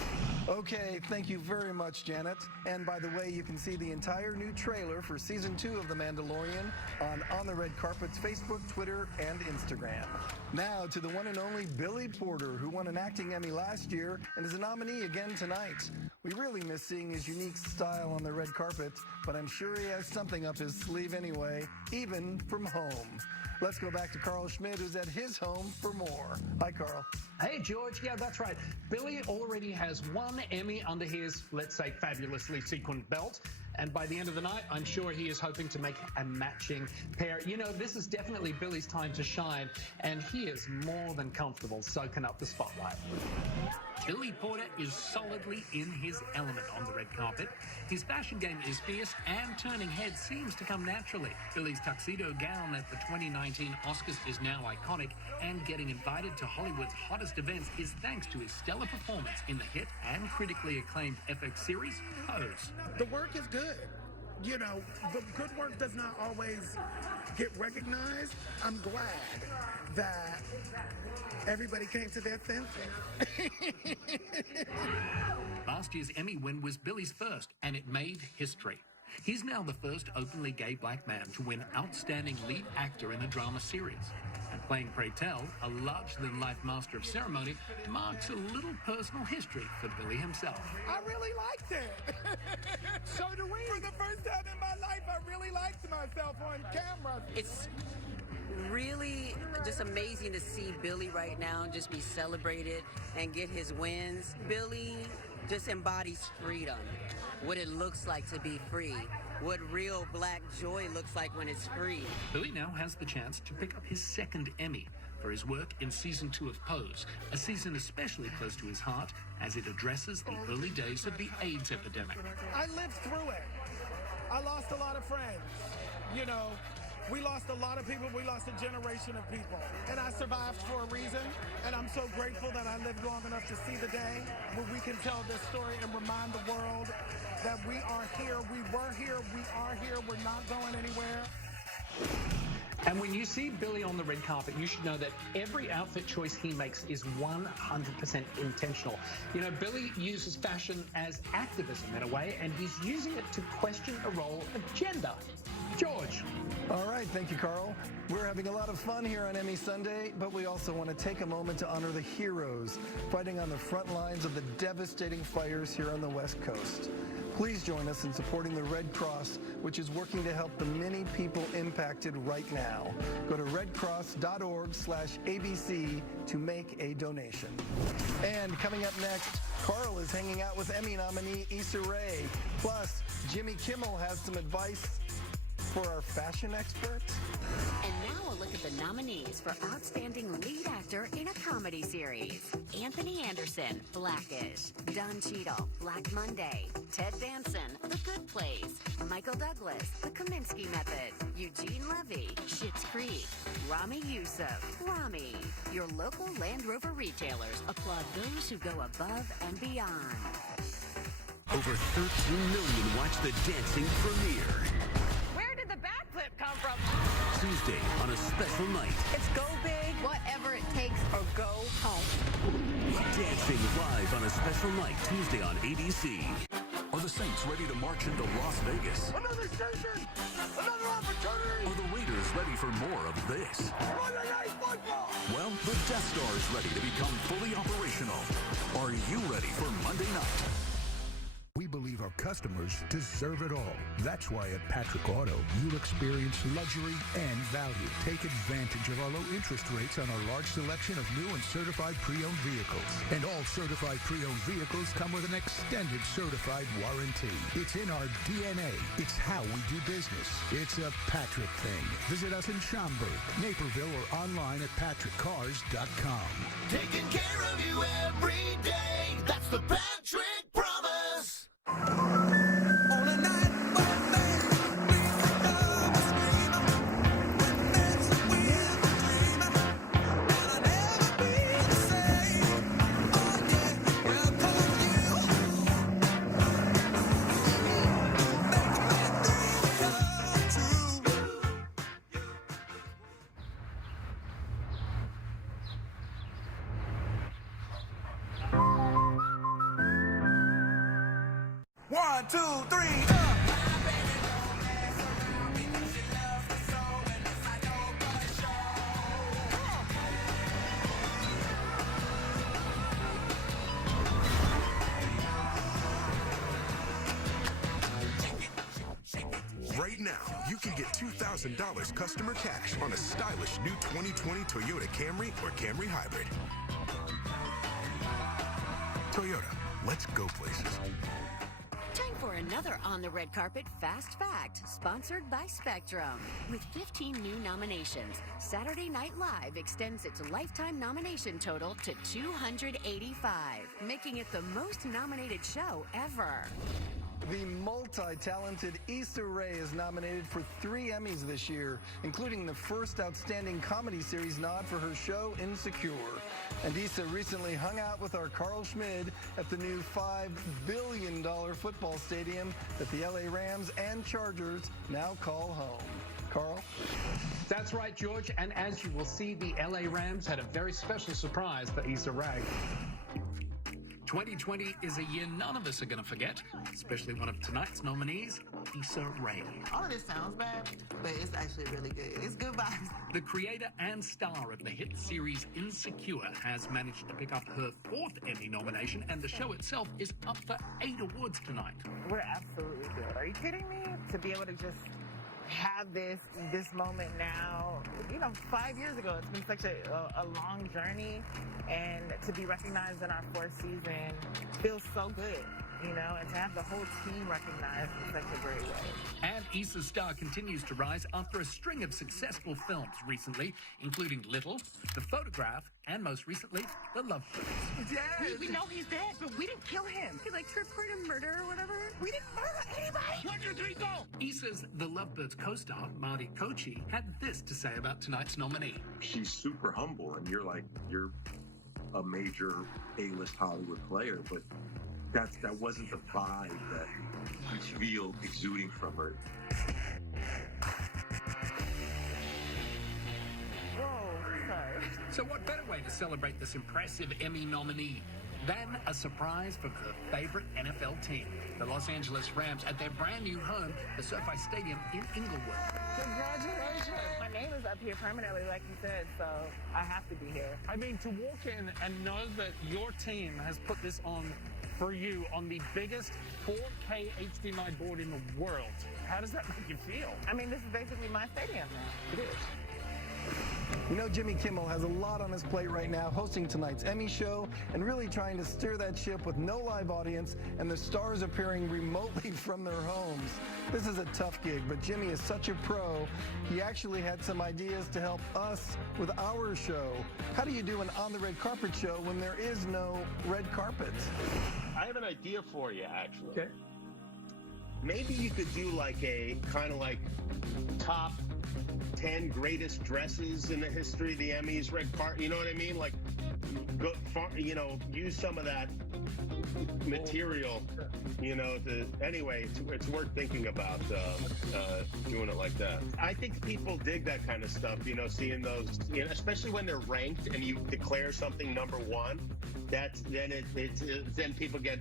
Okay, thank you very much, Janet. And by the way, you can see the entire new trailer for Season 2 of The Mandalorian on the Red Carpet's Facebook, Twitter, and Instagram. Now to the one and only Billy Porter, who won an acting Emmy last year and is a nominee again tonight. We really miss seeing his unique style on the red carpet, but I'm sure he has something up his sleeve anyway, even from home. Let's go back to Carl Schmidt, who's at his home for more. Hi, Carl. Hey, George. Yeah, that's right. Billy already has one Emmy under his, let's say, fabulously sequined belt. And by the end of the night, I'm sure he is hoping to make a matching pair. You know, this is definitely Billy's time to shine, and he is more than comfortable soaking up the spotlight. Billy Porter is solidly in his element on the red carpet. His fashion game is fierce, and turning heads seems to come naturally. Billy's tuxedo gown at the 2019 Oscars is now iconic, and getting invited to Hollywood's hottest events is thanks to his stellar performance in the hit and critically acclaimed FX series, Pose. The work is good. You know, the good work does not always get recognized. I'm glad that everybody came to their senses. Last year's Emmy win was Billy's first, and it made history. He's now the first openly gay black man to win Outstanding Lead Actor in a Drama Series. And playing Pray Tell, a larger-than-life master of ceremony, marks a little personal history for Billy himself. I really liked it. So do we. For the first time in my life, I really liked myself on camera. It's really just amazing to see Billy right now just be celebrated and get his wins. Billy just embodies freedom, what it looks like to be free, what real black joy looks like when it's free. Billy now has the chance to pick up his second Emmy for his work in Season 2 of Pose, a season especially close to his heart as it addresses the early days of the AIDS epidemic. I lived through it. I lost a lot of friends. You know, we lost a lot of people. We lost a generation of people. And I survived for a reason. And I'm so grateful that I lived long enough to see the day where we can tell this story and remind the world that we are here. We were here. We are here. We're not going anywhere. And when you see Billy on the red carpet, you should know that every outfit choice he makes is 100% intentional. You know, Billy uses fashion as activism in a way, and he's using it to question the role of gender. George. All right, thank you, Carl. We're having a lot of fun here on Emmy Sunday, but we also want to take a moment to honor the heroes fighting on the front lines of the devastating fires here on the West Coast. Please join us in supporting the Red Cross, which is working to help the many people impacted right now. Go to redcross.org/ABC to make a donation. And coming up next, Carl is hanging out with Emmy nominee Issa Rae. Plus, Jimmy Kimmel has some advice for our fashion expert. And now a look at the nominees for Outstanding Lead Actor in a Comedy Series. Anthony Anderson, Blackish. Don Cheadle, Black Monday. Ted Danson, The Good Place. Michael Douglas, The Kaminsky Method. Eugene Levy, Schitt's Creek. Rami Youssef, Rami. Your local Land Rover retailers applaud those who go above and beyond. Over 13 million watch the dancing premiere. The backflip come from? Tuesday on a special night. It's go big, whatever it takes, or go home. Dancing live on a special night Tuesday on ABC. Are the Saints ready to march into Las Vegas? Another station! Another opportunity! Are the Raiders ready for more of this? Monday Night Football! Well, the Death Star is ready to become fully operational. Are you ready for Monday night? We believe our customers deserve it all. That's why at Patrick Auto, you'll experience luxury and value. Take advantage of our low interest rates on our large selection of new and certified pre-owned vehicles. And all certified pre-owned vehicles come with an extended certified warranty. It's in our DNA. It's how we do business. It's a Patrick thing. Visit us in Schaumburg, Naperville, or online at patrickcars.com. Taking care of you every day. That's the Patrick promise. On a night when there's a wind dreaming, and I'll never be the same. Oh yeah, welcome you. Make my dream come true. 1, 2, 3, Right now, you can get $2,000 customer cash on a stylish new 2020 Toyota Camry or Camry Hybrid. Toyota, let's go places. Time for another On the Red Carpet Fast Fact, sponsored by Spectrum. With 15 new nominations, Saturday Night Live extends its lifetime nomination total to 285, making it the most nominated show ever. The multi-talented Issa Rae is nominated for 3 Emmys this year, including the first Outstanding Comedy Series nod for her show Insecure. And Issa recently hung out with our Carl Schmid at the new $5 billion football stadium that the LA Rams and Chargers now call home. Carl? That's right, George. And as you will see, the LA Rams had a very special surprise for Issa Rae. 2020 is a year none of us are going to forget, especially one of tonight's nominees, Issa Rae. All of this sounds bad, but it's actually really good. It's good vibes. The creator and star of the hit series Insecure has managed to pick up her 4th Emmy nomination, and the show itself is up for 8 awards tonight. We're absolutely good. Are you kidding me? To be able to just have this moment now, 5 years ago, it's been such a long journey, and to be recognized in our 4th season feels so good, and to have the whole team recognized in such a great way. And Issa's star continues to rise after a string of successful films recently, including Little, The Photograph, and most recently, The Lovebirds. Yes! We know he's dead, but we didn't kill him. He to report a murder or whatever. We didn't murder anybody! 1, 2, 3, go! Issa's The Lovebirds co-star, Marty Kochi, had this to say about tonight's nominee. She's super humble, and you're a major A-list Hollywood player, but that wasn't the vibe that you feel exuding from her. So what better way to celebrate this impressive Emmy nominee than a surprise from her favorite NFL team, the Los Angeles Rams, at their brand new home, the SoFi Stadium in Inglewood. Congratulations! My name is up here permanently, like you said, so I have to be here. I mean, to walk in and know that your team has put this on for you on the biggest 4K HDMI board in the world, how does that make you feel? I mean, this is basically my stadium now. It is. Jimmy Kimmel has a lot on his plate right now, hosting tonight's Emmy show and really trying to steer that ship with no live audience and the stars appearing remotely from their homes. This is a tough gig, but Jimmy is such a pro, he actually had some ideas to help us with our show. How do you do an on-the-red carpet show when there is no red carpet? I have an idea for you, actually. Okay. Maybe you could do a kind of top 10 greatest dresses in the history of the Emmys, red carpet, you know what I mean? use some of that material, anyway, it's worth thinking about doing it like that. I think people dig that kind of stuff, seeing those, especially when they're ranked and you declare something number one. Then people get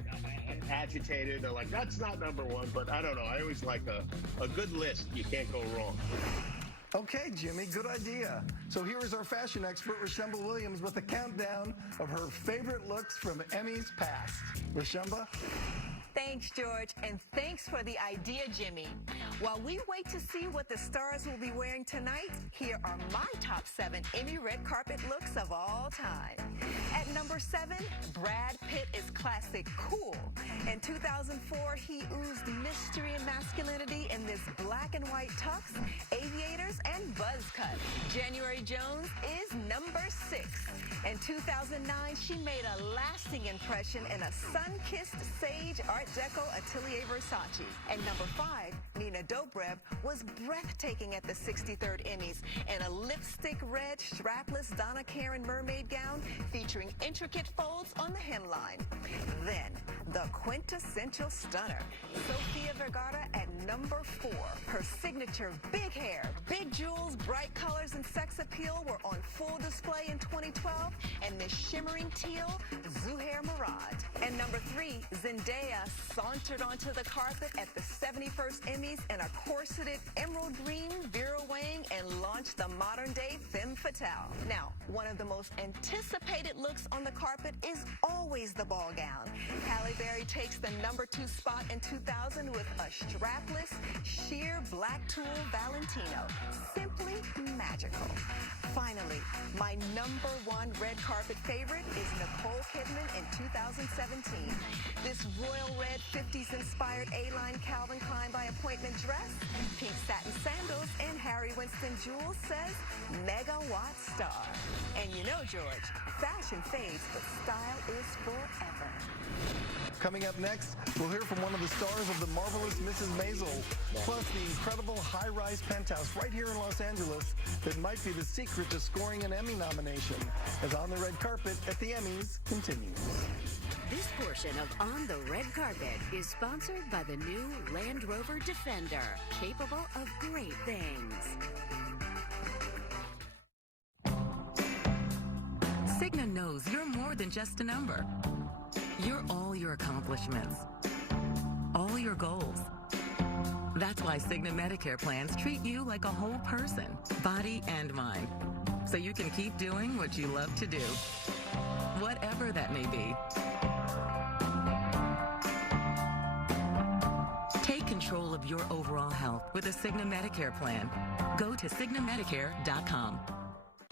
agitated. They're like, that's not number one. But I don't know. I always like a good list. You can't go wrong. Okay, Jimmy, good idea. So here is our fashion expert, Rashumba Williams, with a countdown of her favorite looks from Emmys past. Rashumba? Thanks, George, and thanks for the idea, Jimmy. While we wait to see what the stars will be wearing tonight, here are my top 7 Emmy red carpet looks of all time. At number 7, Brad Pitt is classic cool. In 2004, he oozed mystery and masculinity in this black and white tux, aviators, and buzz cut. January Jones is number 6. In 2009, she made a lasting impression in a sun-kissed sage Art Deco Atelier Versace. And number 5, Nina Dobrev was breathtaking at the 63rd Emmys in a lipstick red strapless Donna Karan mermaid gown featuring intricate folds on the hemline. Then, the quintessential stunner, Sofia Vergara at number 4. Her signature big hair, big jewels, bright colors, and sex appeal were on full display in 2012, and this shimmering teal, Zuhair Murad. And number 3, Zendaya sauntered onto the carpet at the 71st Emmys in a corseted emerald green Vera Wang and launched the modern-day femme fatale. Now, one of the most anticipated looks on the carpet is always the ball gown. Halle Berry takes the number 2 spot in 2000 with a strapless, sheer black tulle Valentino. Simply magical. Finally, my number 1 red carpet favorite is Nicole Kidman in 2017. This royal red 50s-inspired A-line Calvin Klein by appointment dress, pink satin sandals, and Harry Winston jewels says megawatt star. And you know, George, fashion fades, but style is forever. Coming up next, we'll hear from one of the stars of the marvelous Mrs. Maisel, plus the incredible high-rise penthouse right here in Los Angeles that might be the secret to scoring an Emmy nomination, as On the Red Carpet at the Emmys continues. This portion of On the Red Carpet is sponsored by the new Land Rover Defender, capable of great things. Cigna knows you're more than just a number. You're all your accomplishments, all your goals. That's why Cigna Medicare plans treat you like a whole person, body and mind, so you can keep doing what you love to do, whatever that may be. Take control of your overall health with a Cigna Medicare plan. Go to CignaMedicare.com.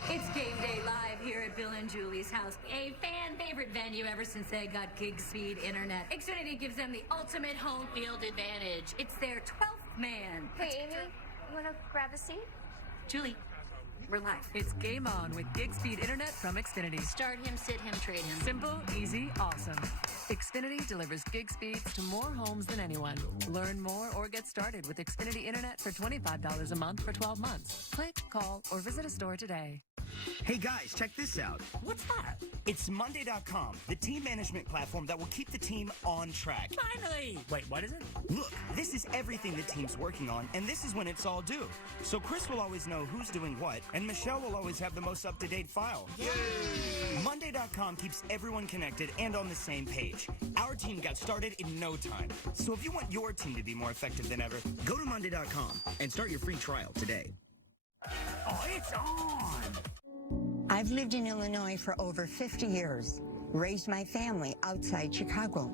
It's game day live here at Bill and Julie's house, a fan favorite venue ever since they got gig speed internet. Xfinity gives them the ultimate home field advantage. It's their 12th man. Hey, Amy, you want to grab a seat? Julie, we're live. It's game on with gig speed internet from Xfinity. Start him, sit him, trade him. Simple, easy, awesome. Xfinity delivers gig speeds to more homes than anyone. Learn more or get started with Xfinity internet for $25 a month for 12 months. Click, call, or visit a store today. Hey guys, check this out. What's that? It's Monday.com, the team management platform that will keep the team on track. Finally! Wait, what is it? Look, this is everything the team's working on, and this is when it's all due. So Chris will always know who's doing what, and Michelle will always have the most up-to-date file. Yay! Monday.com keeps everyone connected and on the same page. Our team got started in no time. So if you want your team to be more effective than ever, go to Monday.com and start your free trial today. Oh, it's on! I've lived in Illinois for over 50 years, raised my family outside Chicago,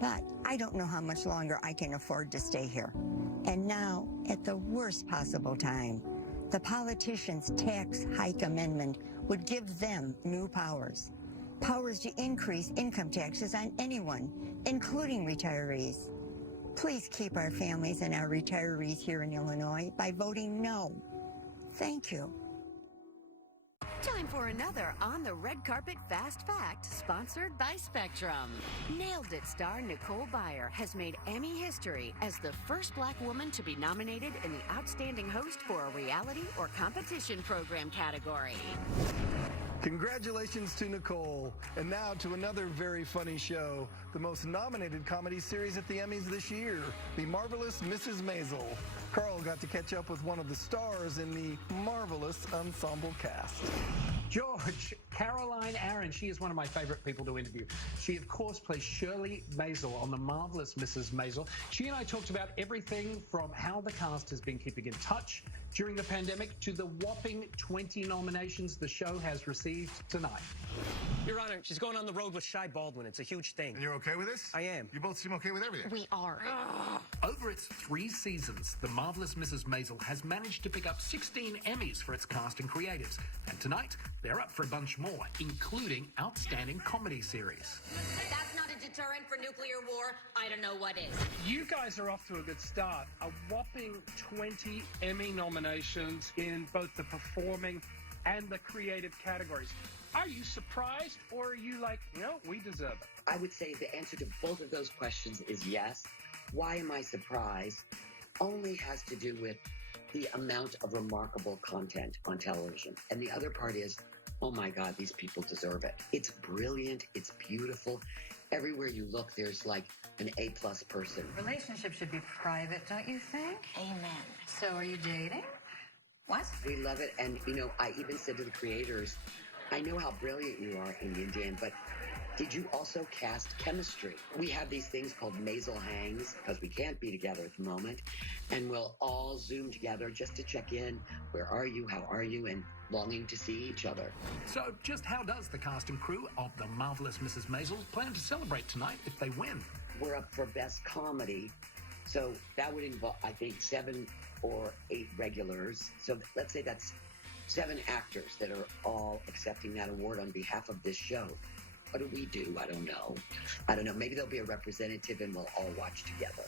but I don't know how much longer I can afford to stay here. And now, at the worst possible time, the politicians' tax hike amendment would give them new powers. Powers to increase income taxes on anyone, including retirees. Please keep our families and our retirees here in Illinois by voting no. Thank you. Time for another On the Red Carpet Fast Fact, sponsored by Spectrum. Nailed It star Nicole Byer has made Emmy history as the first Black woman to be nominated in the Outstanding Host for a Reality or Competition Program category. Congratulations to Nicole. And now to another very funny show, the most nominated comedy series at the Emmys this year, The Marvelous Mrs. Maisel. Carl got to catch up with one of the stars in the marvelous ensemble cast. George, Caroline Aaron, she is one of my favorite people to interview. She, of course, plays Shirley Maisel on The Marvelous Mrs. Maisel. She and I talked about everything from how the cast has been keeping in touch during the pandemic to the whopping 20 nominations the show has received tonight. Your Honor, she's going on the road with Shy Baldwin. It's a huge thing. And you're okay with this? I am. You both seem okay with everything. We are. Over its 3 seasons, The Marvelous Mrs. Maisel has managed to pick up 16 Emmys for its cast and creatives. And tonight, they're up for a bunch more, including Outstanding Comedy Series. If that's not a deterrent for nuclear war, I don't know what is. You guys are off to a good start. A whopping 20 Emmy nominations in both the performing and the creative categories. Are you surprised, or are you like, we deserve it? I would say the answer to both of those questions is yes. Why am I surprised? Only has to do with the amount of remarkable content on television. And the other part is, oh my God, these people deserve it. It's brilliant. It's beautiful. Everywhere you look, there's like an A-plus person. Relationships should be private, don't you think? Amen. So are you dating? What? We love it. And, I even said to the creators, I know how brilliant you are, Indian Dan, but did you also cast chemistry? We have these things called Maisel Hangs, because we can't be together at the moment, and we'll all Zoom together just to check in. Where are you? How are you? And longing to see each other. So just how does the cast and crew of The Marvelous Mrs. Maisel plan to celebrate tonight if they win? We're up for Best Comedy, so that would involve, I think, 7 or 8 regulars. So let's say that's 7 actors that are all accepting that award on behalf of this show. What do we do? I don't know. Maybe there'll be a representative and we'll all watch together.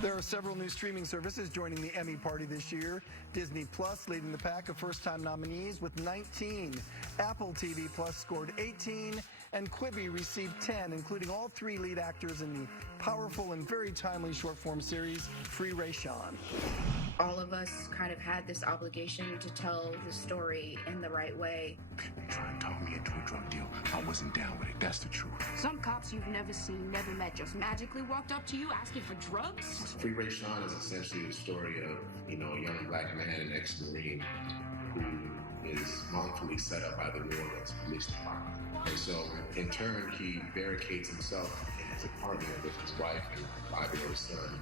There are several new streaming services joining the Emmy party this year. Disney Plus leading the pack of first-time nominees with 19. Apple TV Plus scored 18, and Quibi received 10, including all 3 lead actors in the powerful and very timely short-form series Free Ray Sean. All of us kind of had this obligation to tell the story in the right way. People try and talk me into a drug deal. I wasn't down with it. That's the truth. Some cops you've never seen, never met, just magically walked up to you asking for drugs? Free Ray Sean is essentially the story of, a young black man, an ex-Marine, who is wrongfully set up by the New Orleans Police Department. And so, in turn, he barricades himself in his apartment with his wife and 5-year-old son.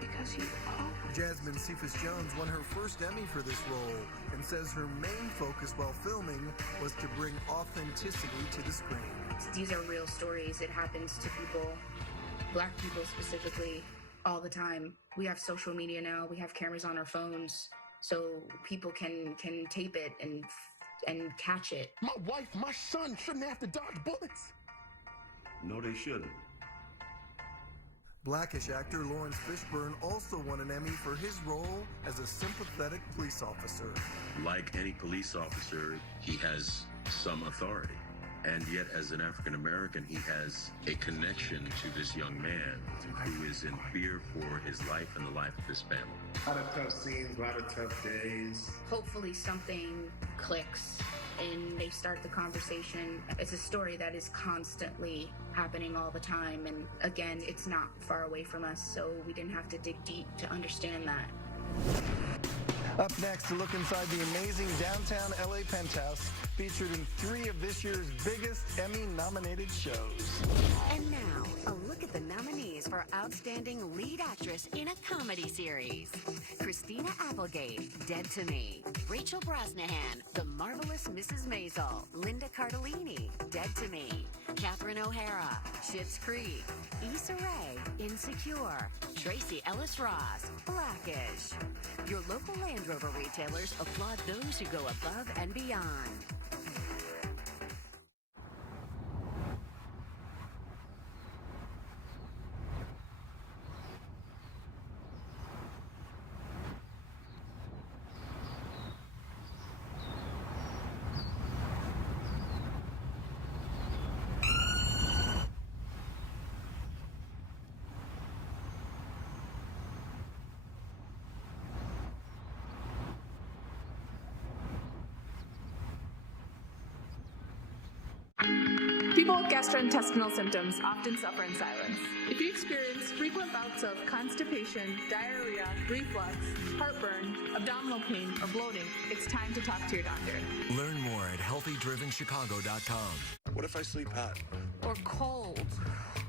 Because you are. Jasmine Cephas-Jones won her first Emmy for this role and says her main focus while filming was to bring authenticity to the screen. These are real stories. It happens to people, black people specifically, all the time. We have social media now. We have cameras on our phones, so people can tape it and catch it. My wife, my son shouldn't have to dodge bullets. No, they shouldn't. Blackish actor Lawrence Fishburne also won an Emmy for his role as a sympathetic police officer. Like any police officer, he has some authority. And yet, as an African American, he has a connection to this young man who is in fear for his life and the life of his family. A lot of tough scenes, a lot of tough days. Hopefully something clicks and they start the conversation. It's a story that is constantly happening all the time. And again, it's not far away from us, so we didn't have to dig deep to understand that. Up next, to look inside the amazing downtown LA penthouse, featured in 3 of this year's biggest Emmy-nominated shows. And now, a look at the nominees for Outstanding Lead Actress in a Comedy Series. Christina Applegate, Dead to Me. Rachel Brosnahan, The Marvelous Mrs. Maisel. Linda Cardellini, Dead to Me. Catherine O'Hara, Schitt's Creek. Issa Rae, Insecure. Tracy Ellis Ross, Blackish. Your local Land Rover retailers applaud those who go above and beyond. People with gastrointestinal symptoms often suffer in silence. If you experience frequent bouts of constipation, diarrhea, reflux, heartburn, abdominal pain, or bloating, it's time to talk to your doctor. Learn more at healthydrivenchicago.com. What if I sleep hot? Or cold.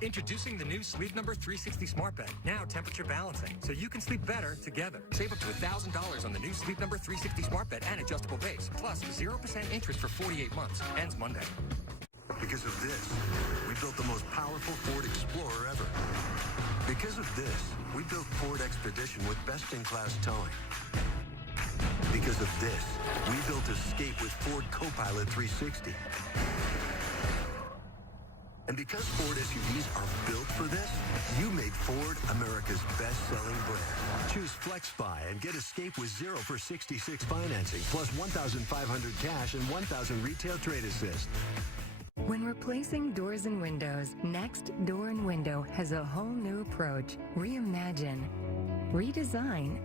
Introducing the new Sleep Number 360 Smart Bed. Now temperature balancing, so you can sleep better together. Save up to $1,000 on the new Sleep Number 360 Smart Bed and adjustable base. Plus 0% interest for 48 months. Ends Monday. Because of this, we built the most powerful Ford Explorer ever. Because of this, we built Ford Expedition with best-in-class towing. Because of this, we built Escape with Ford Copilot 360. And because Ford SUVs are built for this, you made Ford America's best-selling brand. Choose FlexBuy and get Escape with 0 for 66 financing, plus $1,500 cash and $1,000 retail trade assist. When replacing doors and windows, Next Door & Window has a whole new approach. Reimagine, redesign,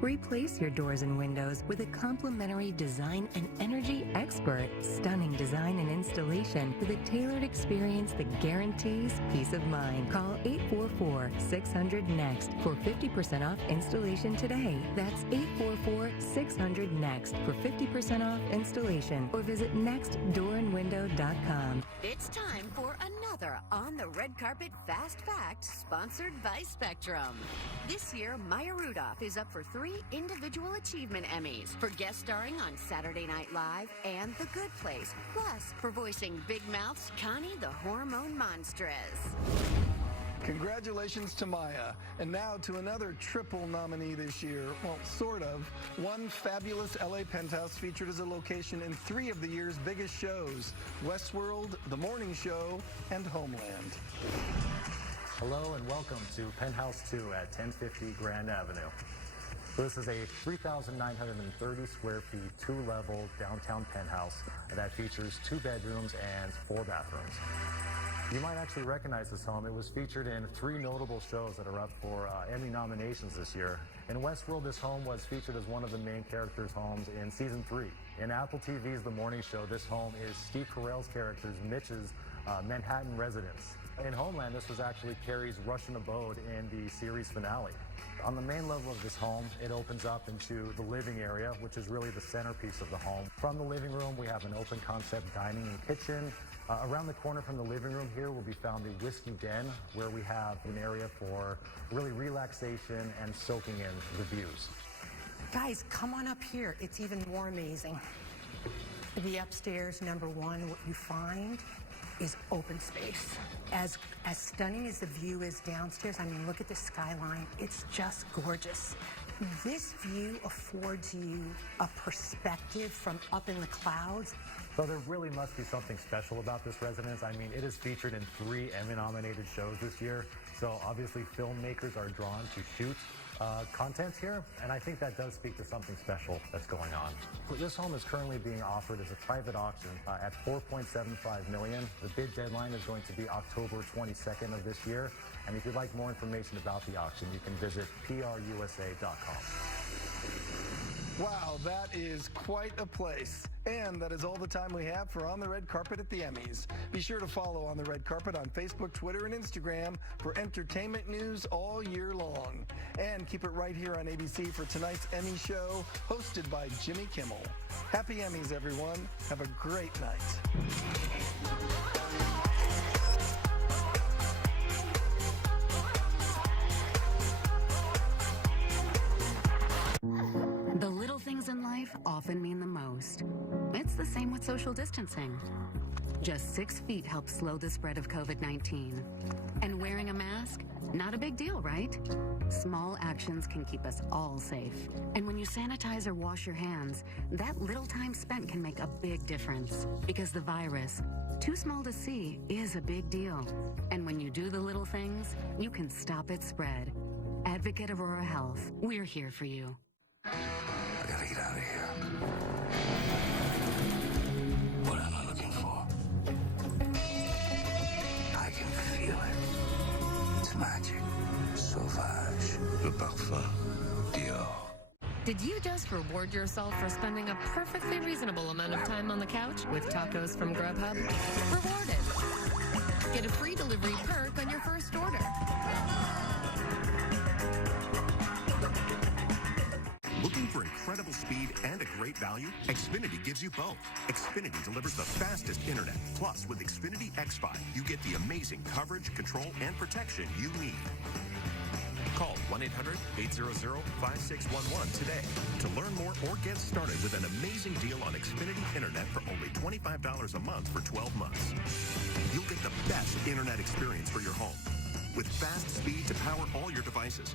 replace your doors and windows with a complimentary design and energy expert. Stunning design and installation with a tailored experience that guarantees peace of mind. Call 844-600-NEXT for 50% off installation today. That's 844-600-NEXT for 50% off installation, or visit nextdoorandwindow.com. It's time for another On the Red Carpet Fast Fact, sponsored by Spectrum. This year, Maya Rudolph is up for 3 individual achievement Emmys for guest starring on Saturday Night Live and The Good Place, plus for voicing Big Mouth's Connie the Hormone Monstress. Congratulations to Maya. And now to another triple nominee this year. Well, sort of. One fabulous LA penthouse featured as a location in 3 of the year's biggest shows: Westworld, The Morning Show, and Homeland. Hello and welcome to Penthouse 2 at 1050 Grand Avenue. This is a 3,930 square feet, 2-level downtown penthouse that features 2 bedrooms and 4 bathrooms. You might actually recognize this home. It was featured in 3 notable shows that are up for Emmy nominations this year. In Westworld, this home was featured as one of the main characters' homes in season 3. In Apple TV's The Morning Show, this home is Steve Carell's character's Mitch's Manhattan residence. In Homeland, this was actually Carrie's Russian abode in the series finale. On the main level of this home, it opens up into the living area, which is really the centerpiece of the home. From the living room, we have an open concept dining and kitchen. Around the corner from the living room here will be found the Whiskey Den, where we have an area for really relaxation and soaking in the views. Guys, come on up here. It's even more amazing. The upstairs, number 1, what you find is open space. As stunning as the view is downstairs, I mean, look at the skyline. It's just gorgeous. This view affords you a perspective from up in the clouds. So there really must be something special about this residence. I mean, it is featured in 3 Emmy-nominated shows this year, so obviously filmmakers are drawn to shoot content here, and I think that does speak to something special that's going on. This home is currently being offered as a private auction at $4.75 million. The bid deadline is going to be October 22nd of this year, and if you'd like more information about the auction, you can visit prusa.com. Wow, that is quite a place. And that is all the time we have for On the Red Carpet at the Emmys. Be sure to follow On the Red Carpet on Facebook, Twitter, and Instagram for entertainment news all year long. And keep it right here on ABC for tonight's Emmy show, hosted by Jimmy Kimmel. Happy Emmys, everyone. Have a great night. The little things in life often mean the most. It's the same with social distancing. Just 6 feet helps slow the spread of COVID-19. And wearing a mask? Not a big deal, right? Small actions can keep us all safe. And when you sanitize or wash your hands, that little time spent can make a big difference. Because the virus, too small to see, is a big deal. And when you do the little things, you can stop its spread. Advocate Aurora Health, we're here for you. I gotta get out of here. What am I looking for? I can feel it. It's magic. Sauvage. Le parfum. Dior. Did you just reward yourself for spending a perfectly reasonable amount of time on the couch with tacos from Grubhub? Rewarded. Get a free delivery perk on your first order. Looking for incredible speed and a great value? Xfinity gives you both. Xfinity delivers the fastest internet. Plus, with Xfinity X5, you get the amazing coverage, control, and protection you need. Call 1-800-800-5611 today to learn more or get started with an amazing deal on Xfinity Internet for only $25 a month for 12 months. You'll get the best internet experience for your home with fast speed to power all your devices.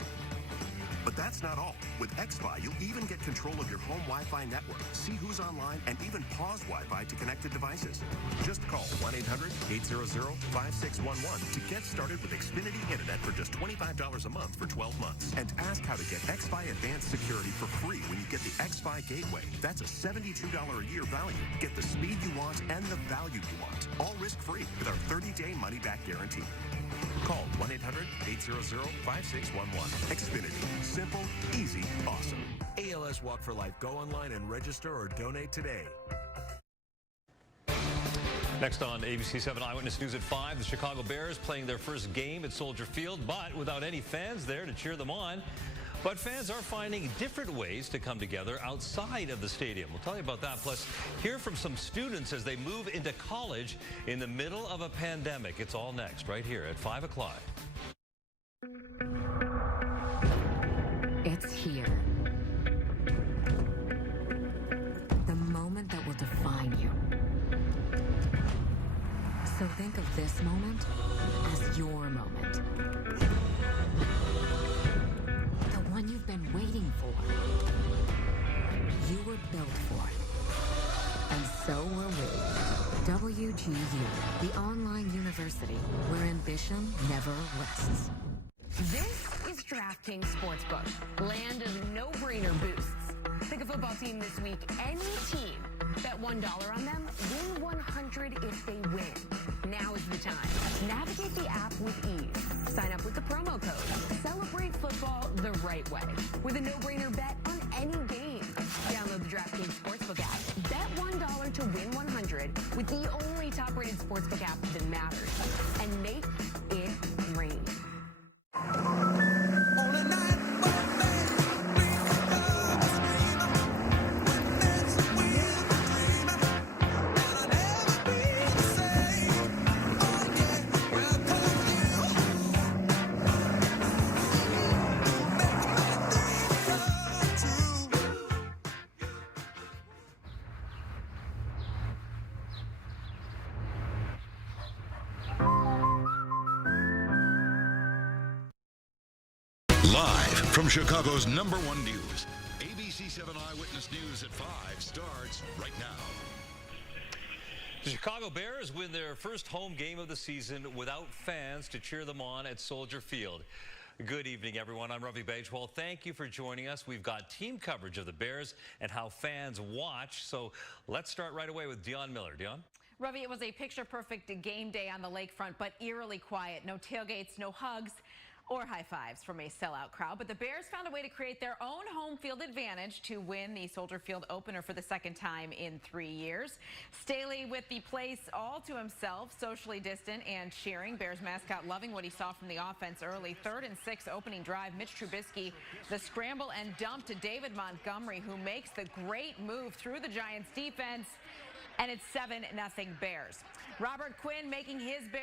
But that's not all. With XFi, you'll even get control of your home Wi-Fi network, see who's online, and even pause Wi-Fi to connected devices. Just call 1-800-800-5611 to get started with Xfinity Internet for just $25 a month for 12 months. And ask how to get XFi Advanced Security for free when you get the XFi Gateway. That's a $72 a year value. Get the speed you want and the value you want. All risk-free with our 30-day money-back guarantee. Call 1-800-800-5611. Xfinity. Simple, easy, awesome. ALS Walk for Life. Go online and register or donate today. Next on ABC 7 Eyewitness News at 5, the Chicago Bears playing their first game at Soldier Field, but without any fans there to cheer them on. But fans are finding different ways to come together outside of the stadium. We'll tell you about that. Plus, hear from some students as they move into college in the middle of a pandemic. It's all next, right here at 5 o'clock. It's here. The moment that will define you. So think of this moment as your moment. The one you've been waiting for. You were built for it. And so were we. WGU, the online university where ambition never rests. This is DraftKings Sportsbook, land of no-brainer boosts. Pick a football team this week, any team. Bet $1 on them, win $100 if they win. Now is the time. Navigate the app with ease. Sign up with the promo code. Celebrate football the right way with a no-brainer bet on any game. Download the DraftKings Sportsbook app. Bet $1 to win $100 with the only top-rated sportsbook app that matters. And make it rain. Live from Chicago's #1 news, ABC 7 Eyewitness News at 5 starts right now. The Chicago Bears win their first home game of the season without fans to cheer them on at Soldier Field. Good evening, everyone. I'm Ravi Bajwal. Thank you for joining us. We've got team coverage of the Bears and how fans watch. So let's start right away with Dion Miller. Dion? Ravi, it was a picture-perfect game day on the lakefront, but eerily quiet. No tailgates, no hugs or high fives from a sellout crowd. But the Bears found a way to create their own home field advantage to win the Soldier Field opener for the second time in 3 years. Staley with the place all to himself, socially distant and cheering. Bears mascot loving what he saw from the offense early. 3rd and 6 opening drive. Mitch Trubisky, the scramble and dump to David Montgomery, who makes the great move through the Giants defense. And it's 7-0 Bears. Robert Quinn making his